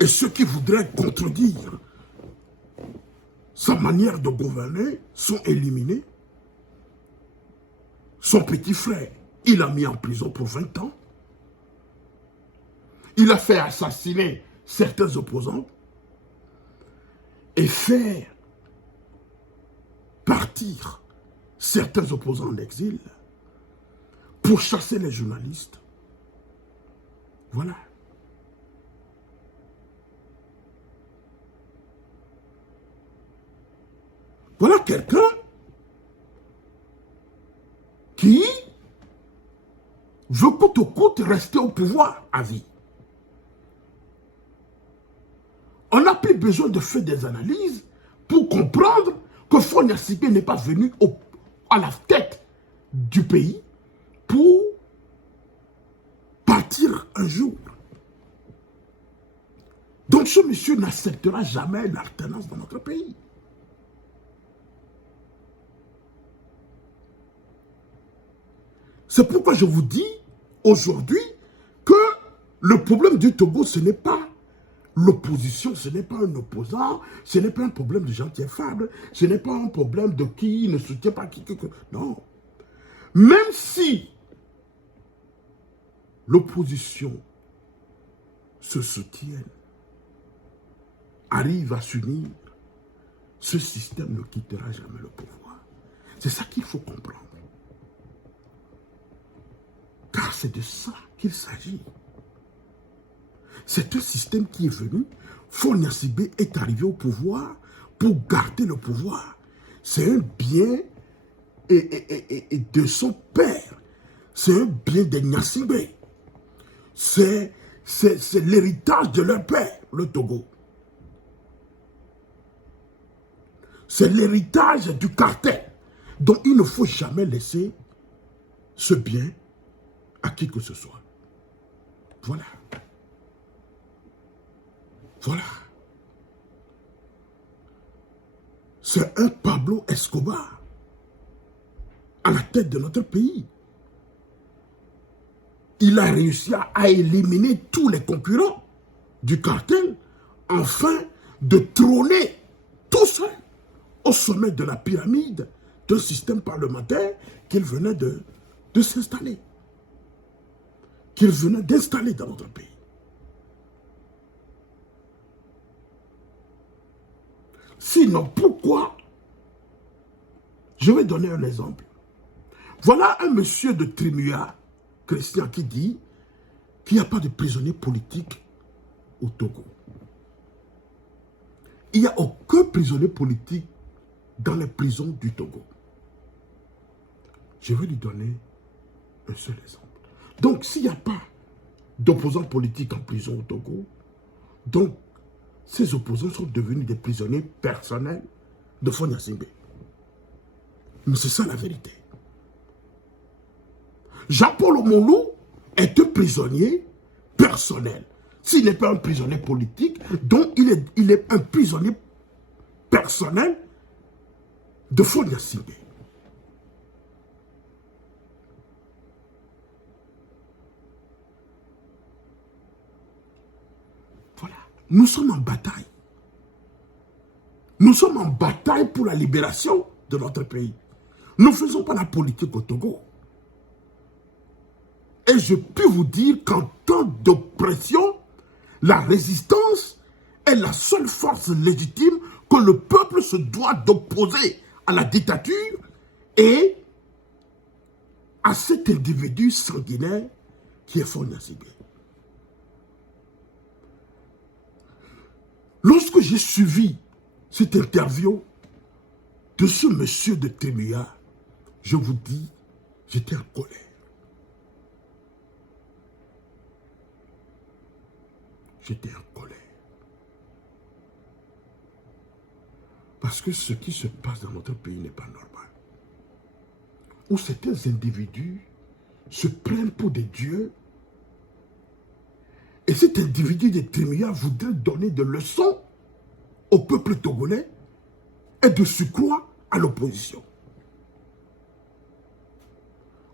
Et ceux qui voudraient contredire sa manière de gouverner sont éliminés. Son petit frère, il l'a mis en prison pour 20 ans. Il a fait assassiner certains opposants et faire partir certains opposants en exil pour chasser les journalistes. Voilà. Voilà quelqu'un qui veut coûte que coûte rester au pouvoir à vie. On n'a plus besoin de faire des analyses pour comprendre que Faure Gnassingbé n'est pas venu à la tête du pays pour partir un jour. Donc ce monsieur n'acceptera jamais l'alternance dans notre pays. C'est pourquoi je vous dis aujourd'hui que le problème du Togo, ce n'est pas l'opposition, ce n'est pas un opposant, ce n'est pas un problème de gens qui est faible, ce n'est pas un problème de qui ne soutient pas qui. Non. Même si l'opposition se soutienne, arrive à s'unir, ce système ne quittera jamais le pouvoir. C'est ça qu'il faut comprendre. Car c'est de ça qu'il s'agit. C'est un système qui est venu. Faure Gnassingbé est arrivé au pouvoir pour garder le pouvoir. C'est un bien et de son père. C'est un bien des Gnassingbé. C'est l'héritage de leur père, le Togo. C'est l'héritage du cartel. Donc il ne faut jamais laisser ce bien à qui que ce soit. Voilà. Voilà. C'est un Pablo Escobar à la tête de notre pays. Il a réussi à éliminer tous les concurrents du cartel afin de trôner tout seul au sommet de la pyramide d'un système parlementaire qu'il venait de s'installer. Qu'il venait d'installer dans notre pays. Sinon, pourquoi? Je vais donner un exemple. Voilà un monsieur de Trimua, Christian, qui dit qu'il n'y a pas de prisonniers politiques au Togo. Il n'y a aucun prisonnier politique dans les prisons du Togo. Je vais lui donner un seul exemple. Donc, s'il n'y a pas d'opposants politiques en prison au Togo, donc ces opposants sont devenus des prisonniers personnels de Faure Gnassingbé. Mais c'est ça la vérité. Jean-Paul Omolou est un prisonnier personnel. S'il n'est pas un prisonnier politique, donc il est un prisonnier personnel de Faure Gnassingbé. Voilà. Nous sommes en bataille. Nous sommes en bataille pour la libération de notre pays. Nous ne faisons pas la politique au Togo. Et je peux vous dire qu'en temps d'oppression, la résistance est la seule force légitime que le peuple se doit d'opposer à la dictature et à cet individu sanguinaire qui est Faure Gnassingbé. Lorsque j'ai suivi cette interview de ce monsieur de Trimua, je vous dis, j'étais en colère. J'étais en colère. Parce que ce qui se passe dans notre pays n'est pas normal. Où certains individus se prennent pour des dieux. Et cet individu de Trimua voudrait donner des leçons au peuple togolais et de surcroît à l'opposition.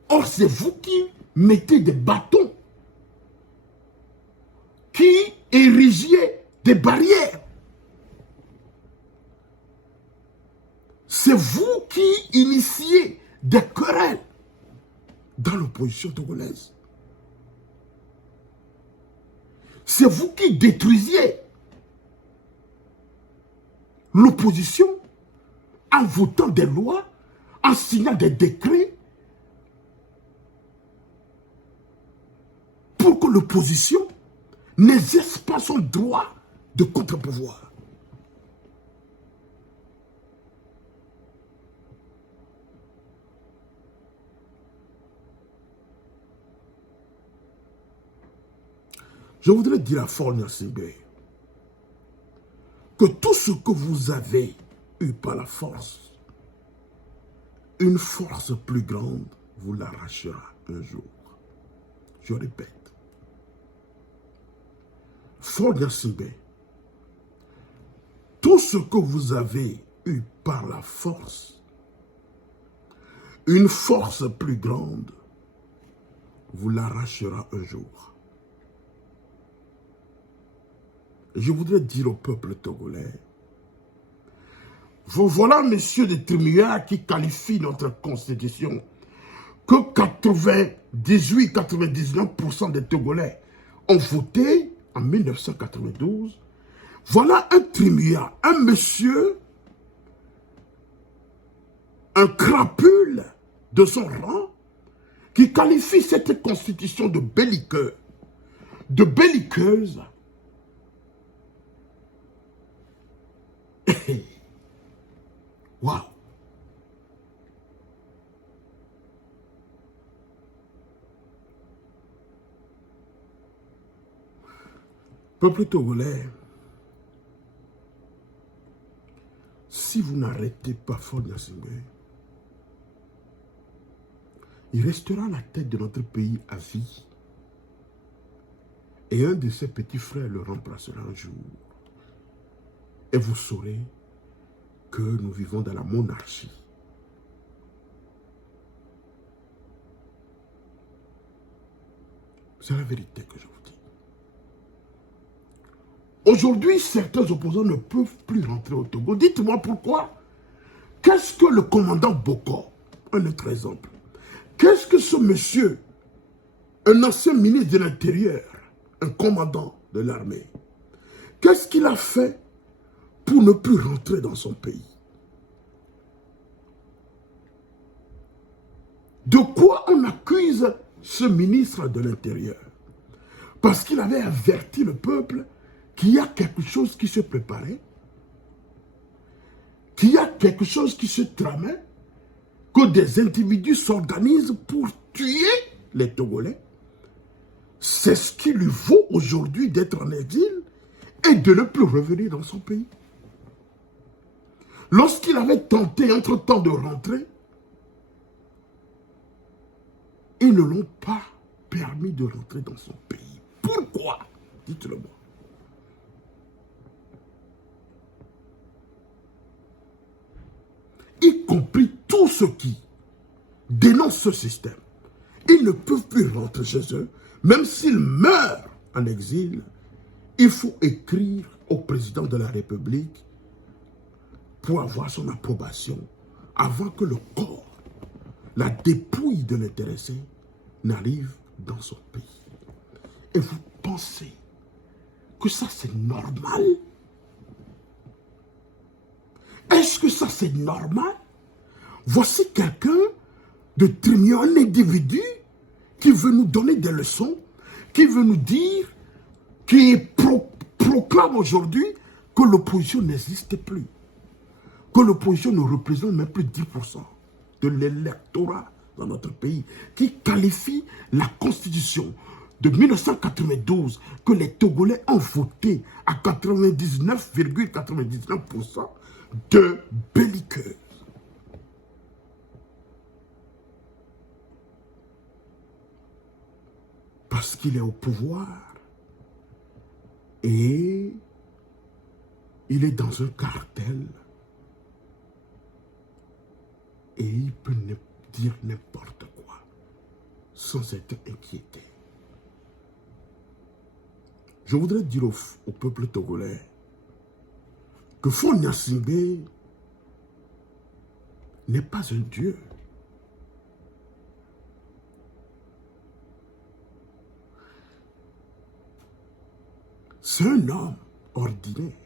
Or, c'est vous qui mettez des bâtons, qui érigiez des barrières. C'est vous qui initiez des querelles dans l'opposition togolaise. C'est vous qui détruisiez l'opposition en votant des lois, en signant des décrets pour que l'opposition n'exerce pas son droit de contre-pouvoir. Je voudrais dire à Faure Gnassingbé que tout ce que vous avez eu par la force, une force plus grande vous l'arrachera un jour. Je répète. Faure Gnassingbé, tout ce que vous avez eu par la force, une force plus grande vous l'arrachera un jour. Je voudrais dire au peuple togolais, voilà messieurs de Trimouya qui qualifient notre constitution que 98-99% des Togolais ont voté en 1992. Voilà un Trimouya, un monsieur, un crapule de son rang qui qualifie cette constitution de belliqueuse, de belliqueuse. Waouh! Peuple togolais, si vous n'arrêtez pas Faure Gnassingbé, il restera à la tête de notre pays à vie. Et un de ses petits frères le remplacera un jour. Et vous saurez que nous vivons dans la monarchie. C'est la vérité que je vous dis. Aujourd'hui, certains opposants ne peuvent plus rentrer au Togo. Dites-moi pourquoi. Qu'est-ce que le commandant Boko, un autre exemple, qu'est-ce que ce monsieur, un ancien ministre de l'Intérieur, un commandant de l'armée, qu'est-ce qu'il a fait pour ne plus rentrer dans son pays? De quoi on accuse ce ministre de l'Intérieur? Parce qu'il avait averti le peuple qu'il y a quelque chose qui se préparait, qu'il y a quelque chose qui se tramait, que des individus s'organisent pour tuer les Togolais. C'est ce qui lui vaut aujourd'hui d'être en exil et de ne plus revenir dans son pays. Lorsqu'il avait tenté entre-temps de rentrer, ils ne l'ont pas permis de rentrer dans son pays. Pourquoi? Dites-le-moi. Y compris tous ceux qui dénoncent ce système. Ils ne peuvent plus rentrer chez eux, même s'ils meurent en exil. Il faut écrire au président de la République pour avoir son approbation avant que le corps, la dépouille de l'intéressé n'arrive dans son pays. Et vous pensez que ça c'est normal? Est-ce que ça c'est normal? Voici quelqu'un de Trimouya, un individu qui veut nous donner des leçons, qui veut nous dire, qui proclame aujourd'hui que l'opposition n'existe plus, que l'opposition ne représente même plus 10% de l'électorat dans notre pays, qui qualifie la constitution de 1992 que les Togolais ont voté à 99,99% de belliqueuse. Parce qu'il est au pouvoir et il est dans un cartel et il peut dire n'importe quoi sans être inquiété. Je voudrais dire au peuple togolais que Faure Gnassingbé n'est pas un dieu. C'est un homme ordinaire,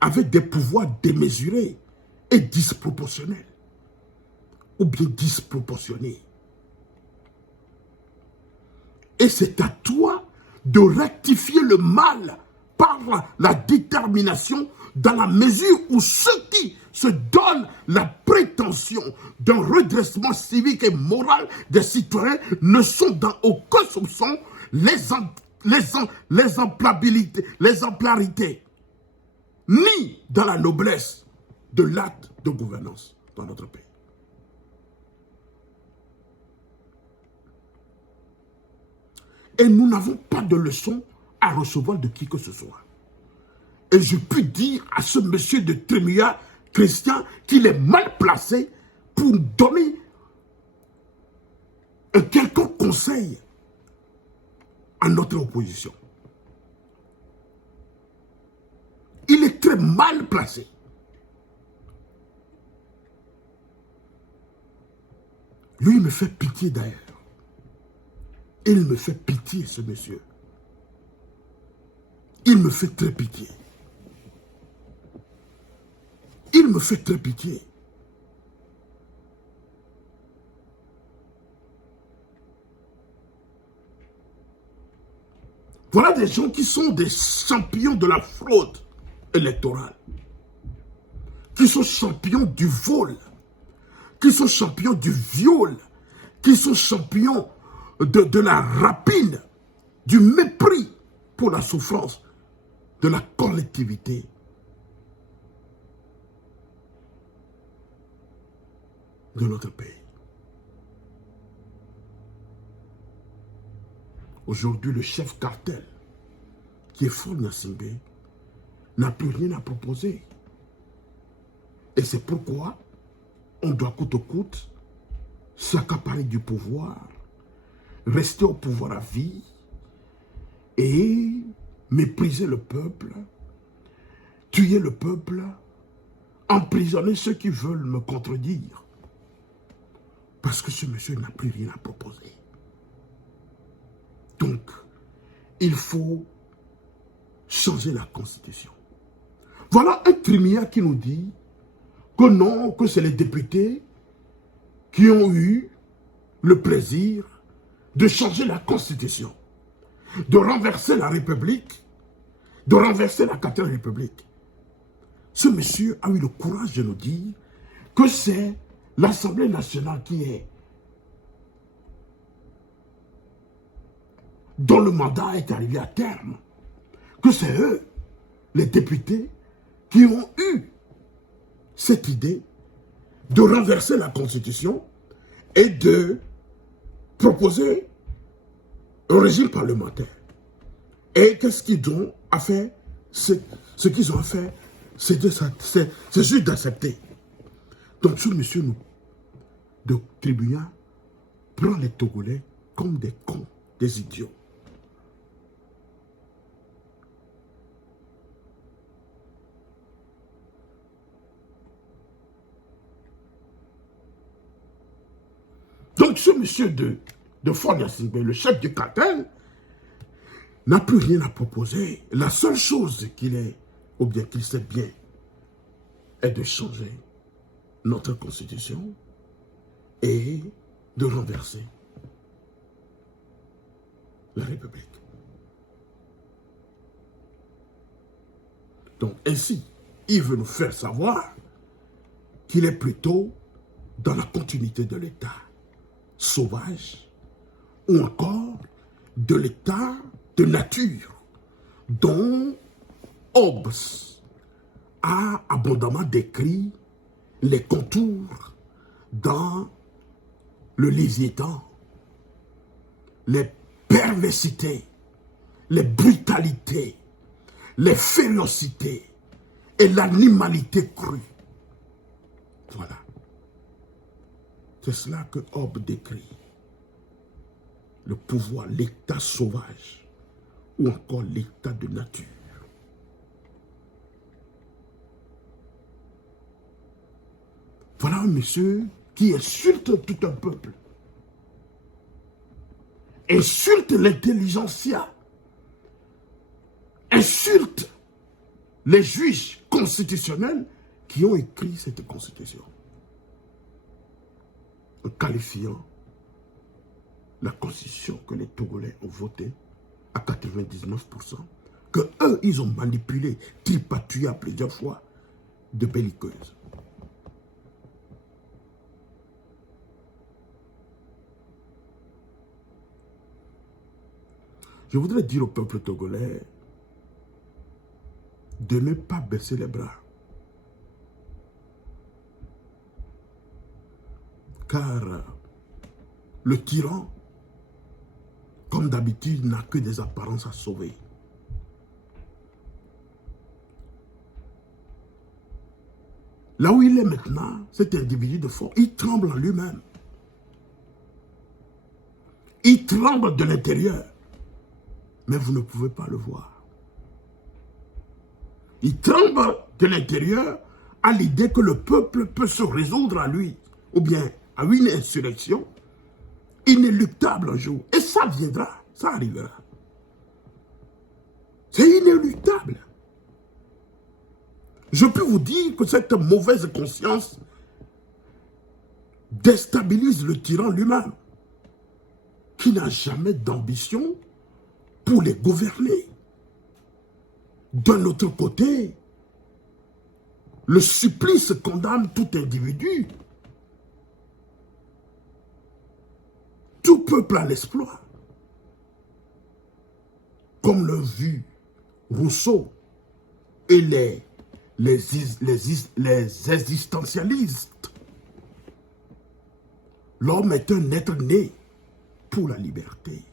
avec des pouvoirs démesurés et disproportionnels, ou bien disproportionnés. Et c'est à toi de rectifier le mal par la détermination, dans la mesure où ceux qui se donnent la prétention d'un redressement civique et moral des citoyens ne sont dans aucun soupçon exemplarités, ni dans la noblesse de l'acte de gouvernance dans notre pays. Et nous n'avons pas de leçon à recevoir de qui que ce soit. Et je puis dire à ce monsieur de Trémia, Christian, qu'il est mal placé pour donner un quelconque conseil à notre opposition. Il est très mal placé. Lui, il me fait pitié d'ailleurs. Il me fait pitié, ce monsieur. Il me fait très pitié. Il me fait très pitié. Voilà des gens qui sont des champions de la fraude électorale, qui sont champions du vol, qui sont champions du viol, qui sont champions de la rapine, du mépris pour la souffrance de la collectivité. De notre pays. Aujourd'hui, le chef cartel, qui est Faure Gnassingbé, n'a plus rien à proposer. Et c'est pourquoi on doit coûte que coûte s'accaparer du pouvoir, rester au pouvoir à vie et mépriser le peuple, tuer le peuple, emprisonner ceux qui veulent me contredire. Parce que ce monsieur n'a plus rien à proposer. Donc, il faut changer la Constitution. Voilà un Trémia qui nous dit que non, que c'est les députés qui ont eu le plaisir de changer la Constitution, de renverser la République, de renverser la 4e République. Ce monsieur a eu le courage de nous dire que c'est l'Assemblée nationale qui est, dont le mandat est arrivé à terme, que c'est eux, les députés, qui ont eu cette idée de renverser la Constitution et de proposer un régime parlementaire. Et qu'est-ce qu'ils ont à faire? Ce qu'ils ont à faire, c'est juste d'accepter. Donc ce monsieur de Trémia prend les Togolais comme des cons, des idiots. Donc ce monsieur de Faure Gnassingbé, le chef du cartel, n'a plus rien à proposer. La seule chose qu'il est, ou bien qu'il sait bien, est de changer notre constitution et de renverser la République. Donc ainsi, il veut nous faire savoir qu'il est plutôt dans la continuité de l'État sauvage ou encore de l'État de nature dont Hobbes a abondamment décrit les contours dans le Léviathan, les perversités, les brutalités, les férocités et l'animalité crue. Voilà. C'est cela que Hobbes décrit. Le pouvoir, l'état sauvage ou encore l'état de nature. Voilà un monsieur qui insulte tout un peuple. Insulte l'intelligentsia. Insulte les juges constitutionnels qui ont écrit cette constitution. En qualifiant la constitution que les Togolais ont votée à 99%, que eux, ils ont manipulé, tripatouillé à plusieurs fois, de belliqueuses. Je voudrais dire au peuple togolais de ne pas baisser les bras. Car le tyran, comme d'habitude, n'a que des apparences à sauver. Là où il est maintenant, cet individu de force, il tremble en lui-même. Il tremble de l'intérieur. Mais vous ne pouvez pas le voir. Il tremble de l'intérieur à l'idée que le peuple peut se résoudre à lui, ou bien à une insurrection inéluctable un jour. Et ça viendra, ça arrivera. C'est inéluctable. Je peux vous dire que cette mauvaise conscience déstabilise le tyran lui-même, qui n'a jamais d'ambition pour les gouverner. D'un autre côté, le supplice condamne tout individu, tout peuple à l'exploit, comme l'ont vu Rousseau et les existentialistes. L'homme est un être né pour la liberté.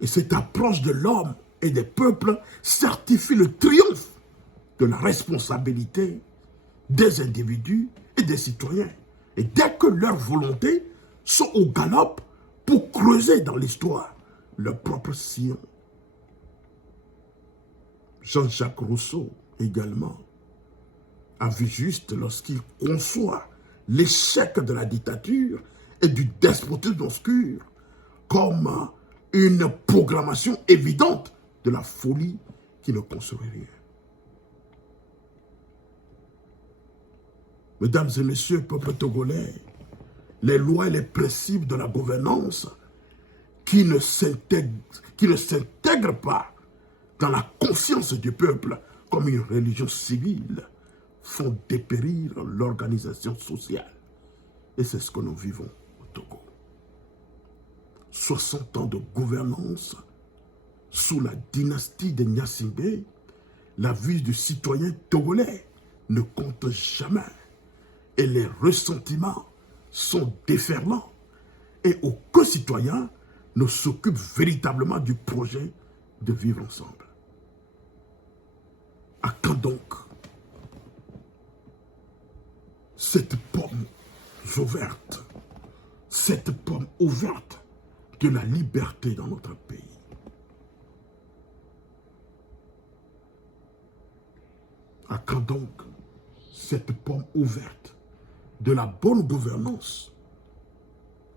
Et cette approche de l'homme et des peuples certifie le triomphe de la responsabilité des individus et des citoyens. Et dès que leurs volontés sont au galop pour creuser dans l'histoire leur propre sillon. Jean-Jacques Rousseau également a vu juste lorsqu'il conçoit l'échec de la dictature et du despotisme obscur comme une programmation évidente de la folie qui ne construit rien. Mesdames et messieurs, peuple togolais, les lois et les principes de la gouvernance qui ne s'intègrent pas dans la conscience du peuple comme une religion civile font dépérir l'organisation sociale. Et c'est ce que nous vivons au Togo. 60 ans de gouvernance sous la dynastie de Gnassingbé, la vie du citoyen togolais ne compte jamais. Et les ressentiments sont déferlants. Et aucun citoyen ne s'occupe véritablement du projet de vivre ensemble. À quand donc cette pomme ouverte, de la liberté dans notre pays? À quand donc cette pomme ouverte de la bonne gouvernance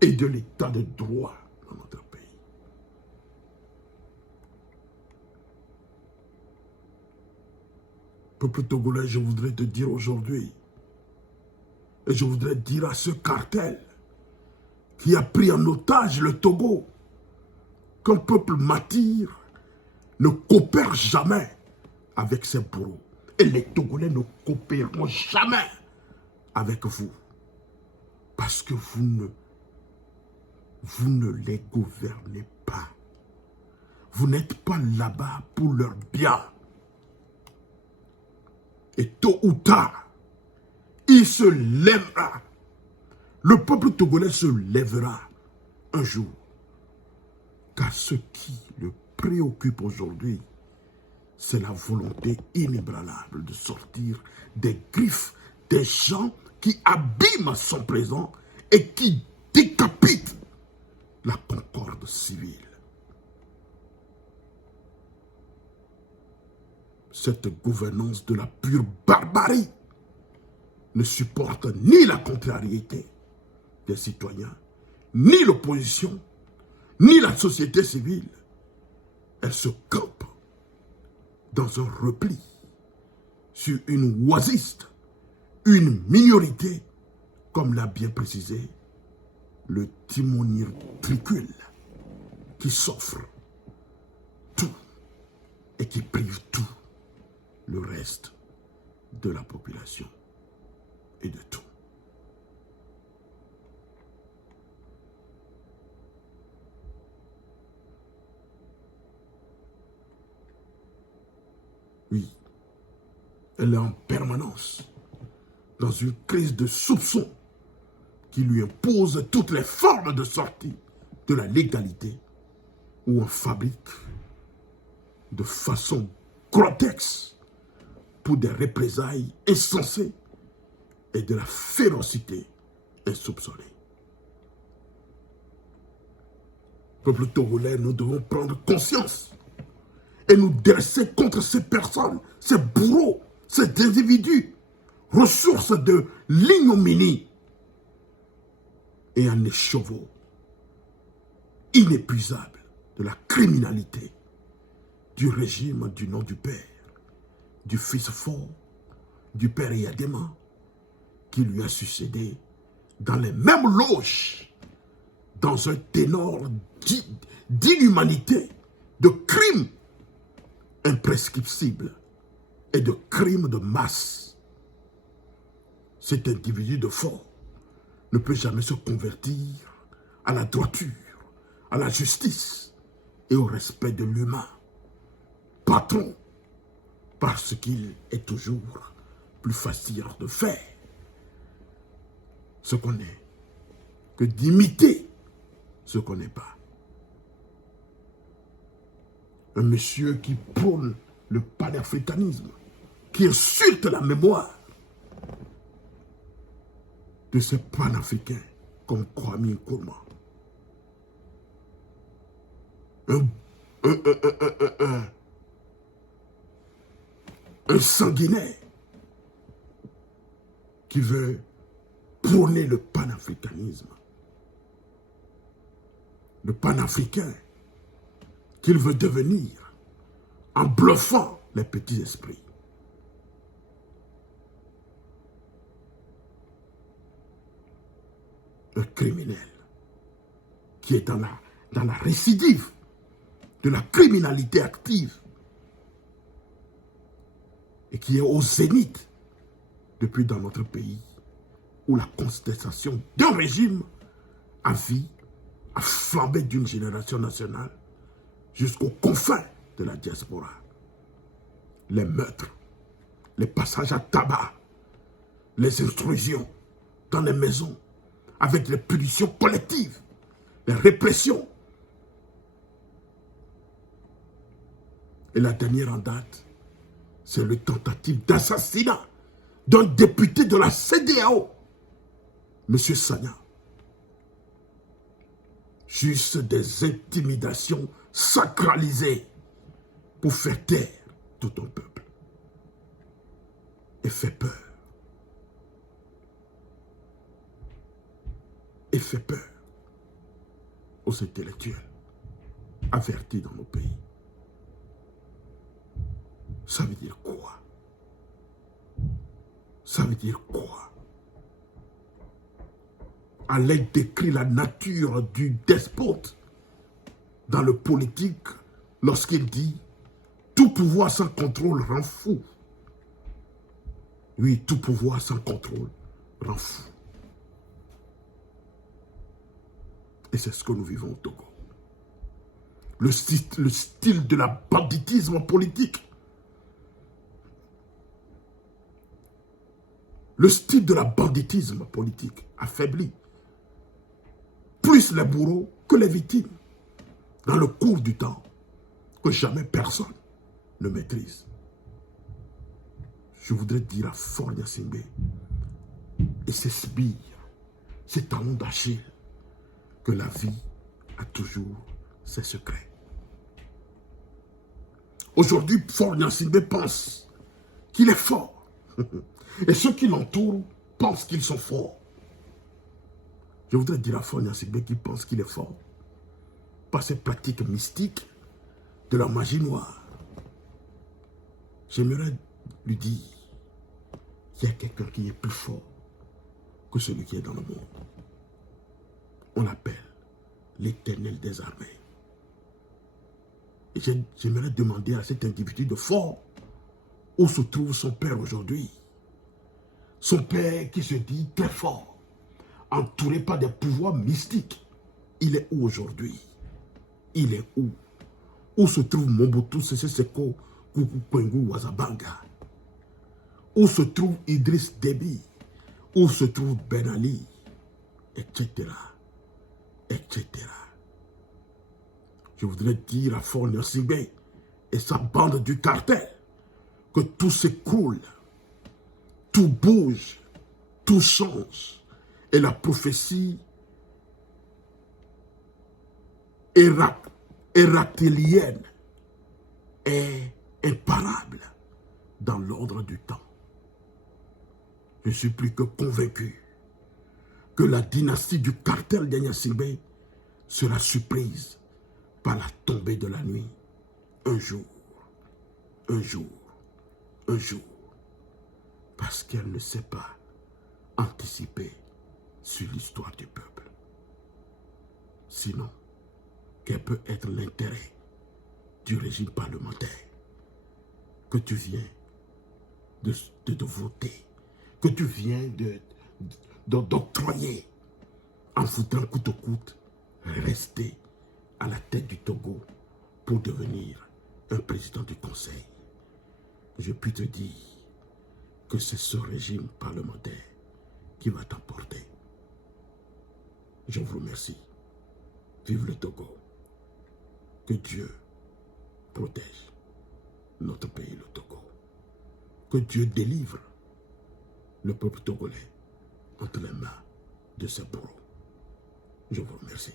et de l'état de droit dans notre pays? Peuple togolais, je voudrais te dire aujourd'hui, et je voudrais dire à ce cartel qui a pris en otage le Togo, qu'un peuple martyr ne coopère jamais avec ses bourreaux. Et les Togolais ne coopéreront jamais avec vous. Parce que vous ne les gouvernez pas. Vous n'êtes pas là-bas pour leur bien. Et tôt ou tard, il se lèvera. Le peuple togolais se lèvera un jour. Car ce qui le préoccupe aujourd'hui, c'est la volonté inébranlable de sortir des griffes des gens qui abîment son présent et qui décapitent la concorde civile. Cette gouvernance de la pure barbarie ne supporte ni la contrariété des citoyens, ni l'opposition, ni la société civile. Elle se campe dans un repli sur une oisiste, une minorité, comme l'a bien précisé le timonier tricule, qui s'offre tout et qui prive tout le reste de la population et de tout. Oui, elle est en permanence dans une crise de soupçon qui lui impose toutes les formes de sortie de la légalité où on fabrique de façon grotesque pour des représailles insensées et de la férocité insoupçonnée. Peuple togolais, nous devons prendre conscience et nous dresser contre ces personnes, ces bourreaux, ces individus, ressources de l'ignominie et un écheveau inépuisable de la criminalité du régime du nom du Père, du Fils fort, du Père Yadema, qui lui a succédé dans les mêmes loges, dans un ténor d'inhumanité, de crimes imprescriptibles et de crimes de masse. Cet individu de fort ne peut jamais se convertir à la droiture, à la justice et au respect de l'humain. Patron, parce qu'il est toujours plus facile de faire ce qu'on est que d'imiter ce qu'on n'est pas. Un monsieur qui prône le panafricanisme, qui insulte la mémoire de ces panafricains comme Kwame Nkrumah. Un sanguinaire qui veut prôner le panafricanisme. Le panafricain qu'il veut devenir en bluffant les petits esprits. Un criminel qui est dans la récidive de la criminalité active et qui est au zénith depuis dans notre pays où la contestation d'un régime à vie a flambé d'une génération nationale jusqu'aux confins de la diaspora. Les meurtres, les passages à tabac, les intrusions dans les maisons avec les punitions collectives, les répressions. Et la dernière en date, c'est le tentative d'assassinat d'un député de la CEDEAO, M. Sagna. Juste des intimidations sacralisées pour faire taire tout un peuple et faire peur. Et fait peur aux intellectuels avertis dans nos pays. Ça veut dire quoi? Ça veut dire quoi? Allah décrit la nature du despote dans le politique lorsqu'il dit « Tout pouvoir sans contrôle rend fou ». Oui, tout pouvoir sans contrôle rend fou. Et c'est ce que nous vivons au Togo. Le style de la banditisme politique. Le style de la banditisme politique affaiblit plus les bourreaux que les victimes dans le cours du temps que jamais personne ne maîtrise. Je voudrais dire à Faure Gnassingbé et ses sbires, ses talons d'Achille, que la vie a toujours ses secrets. Aujourd'hui, Faure Gnassingbé pense qu'il est fort. Et ceux qui l'entourent pensent qu'ils sont forts. Je voudrais dire à Faure Gnassingbé qui pense qu'il est fort par ces pratiques mystiques de la magie noire. J'aimerais lui dire qu'il y a quelqu'un qui est plus fort que celui qui est dans le monde. On l'appelle l'Éternel des armées. Et j'aimerais demander à cet individu de fort où se trouve son père aujourd'hui. Son père qui se dit très fort, entouré par des pouvoirs mystiques. Il est où aujourd'hui? Il est où? Où se trouve Mobutu Sese Seko Koukou Wazabanga, où se trouve Idriss Déby, où se trouve Ben Ali, etc., etc. Je voudrais dire à Fournier Sibé et sa bande du cartel que tout s'écoule, tout bouge, tout change, et la prophétie héracléenne est imparable dans l'ordre du temps. Je suis plus que convaincu que la dynastie du cartel d'Agnassimbe sera surprise par la tombée de la nuit. Un jour, un jour, un jour. Parce qu'elle ne sait pas anticiper sur l'histoire du peuple. Sinon, quel peut être l'intérêt du régime parlementaire que tu viens de voter, que tu viens d'octroyer en foutant coûte au coûte, rester à la tête du Togo pour devenir un président du conseil. Je puis te dire que c'est ce régime parlementaire qui va t'emporter. Je vous remercie. Vive le Togo. Que Dieu protège notre pays, le Togo. Que Dieu délivre le peuple togolais entre les mains de ses bourreaux. Je vous remercie.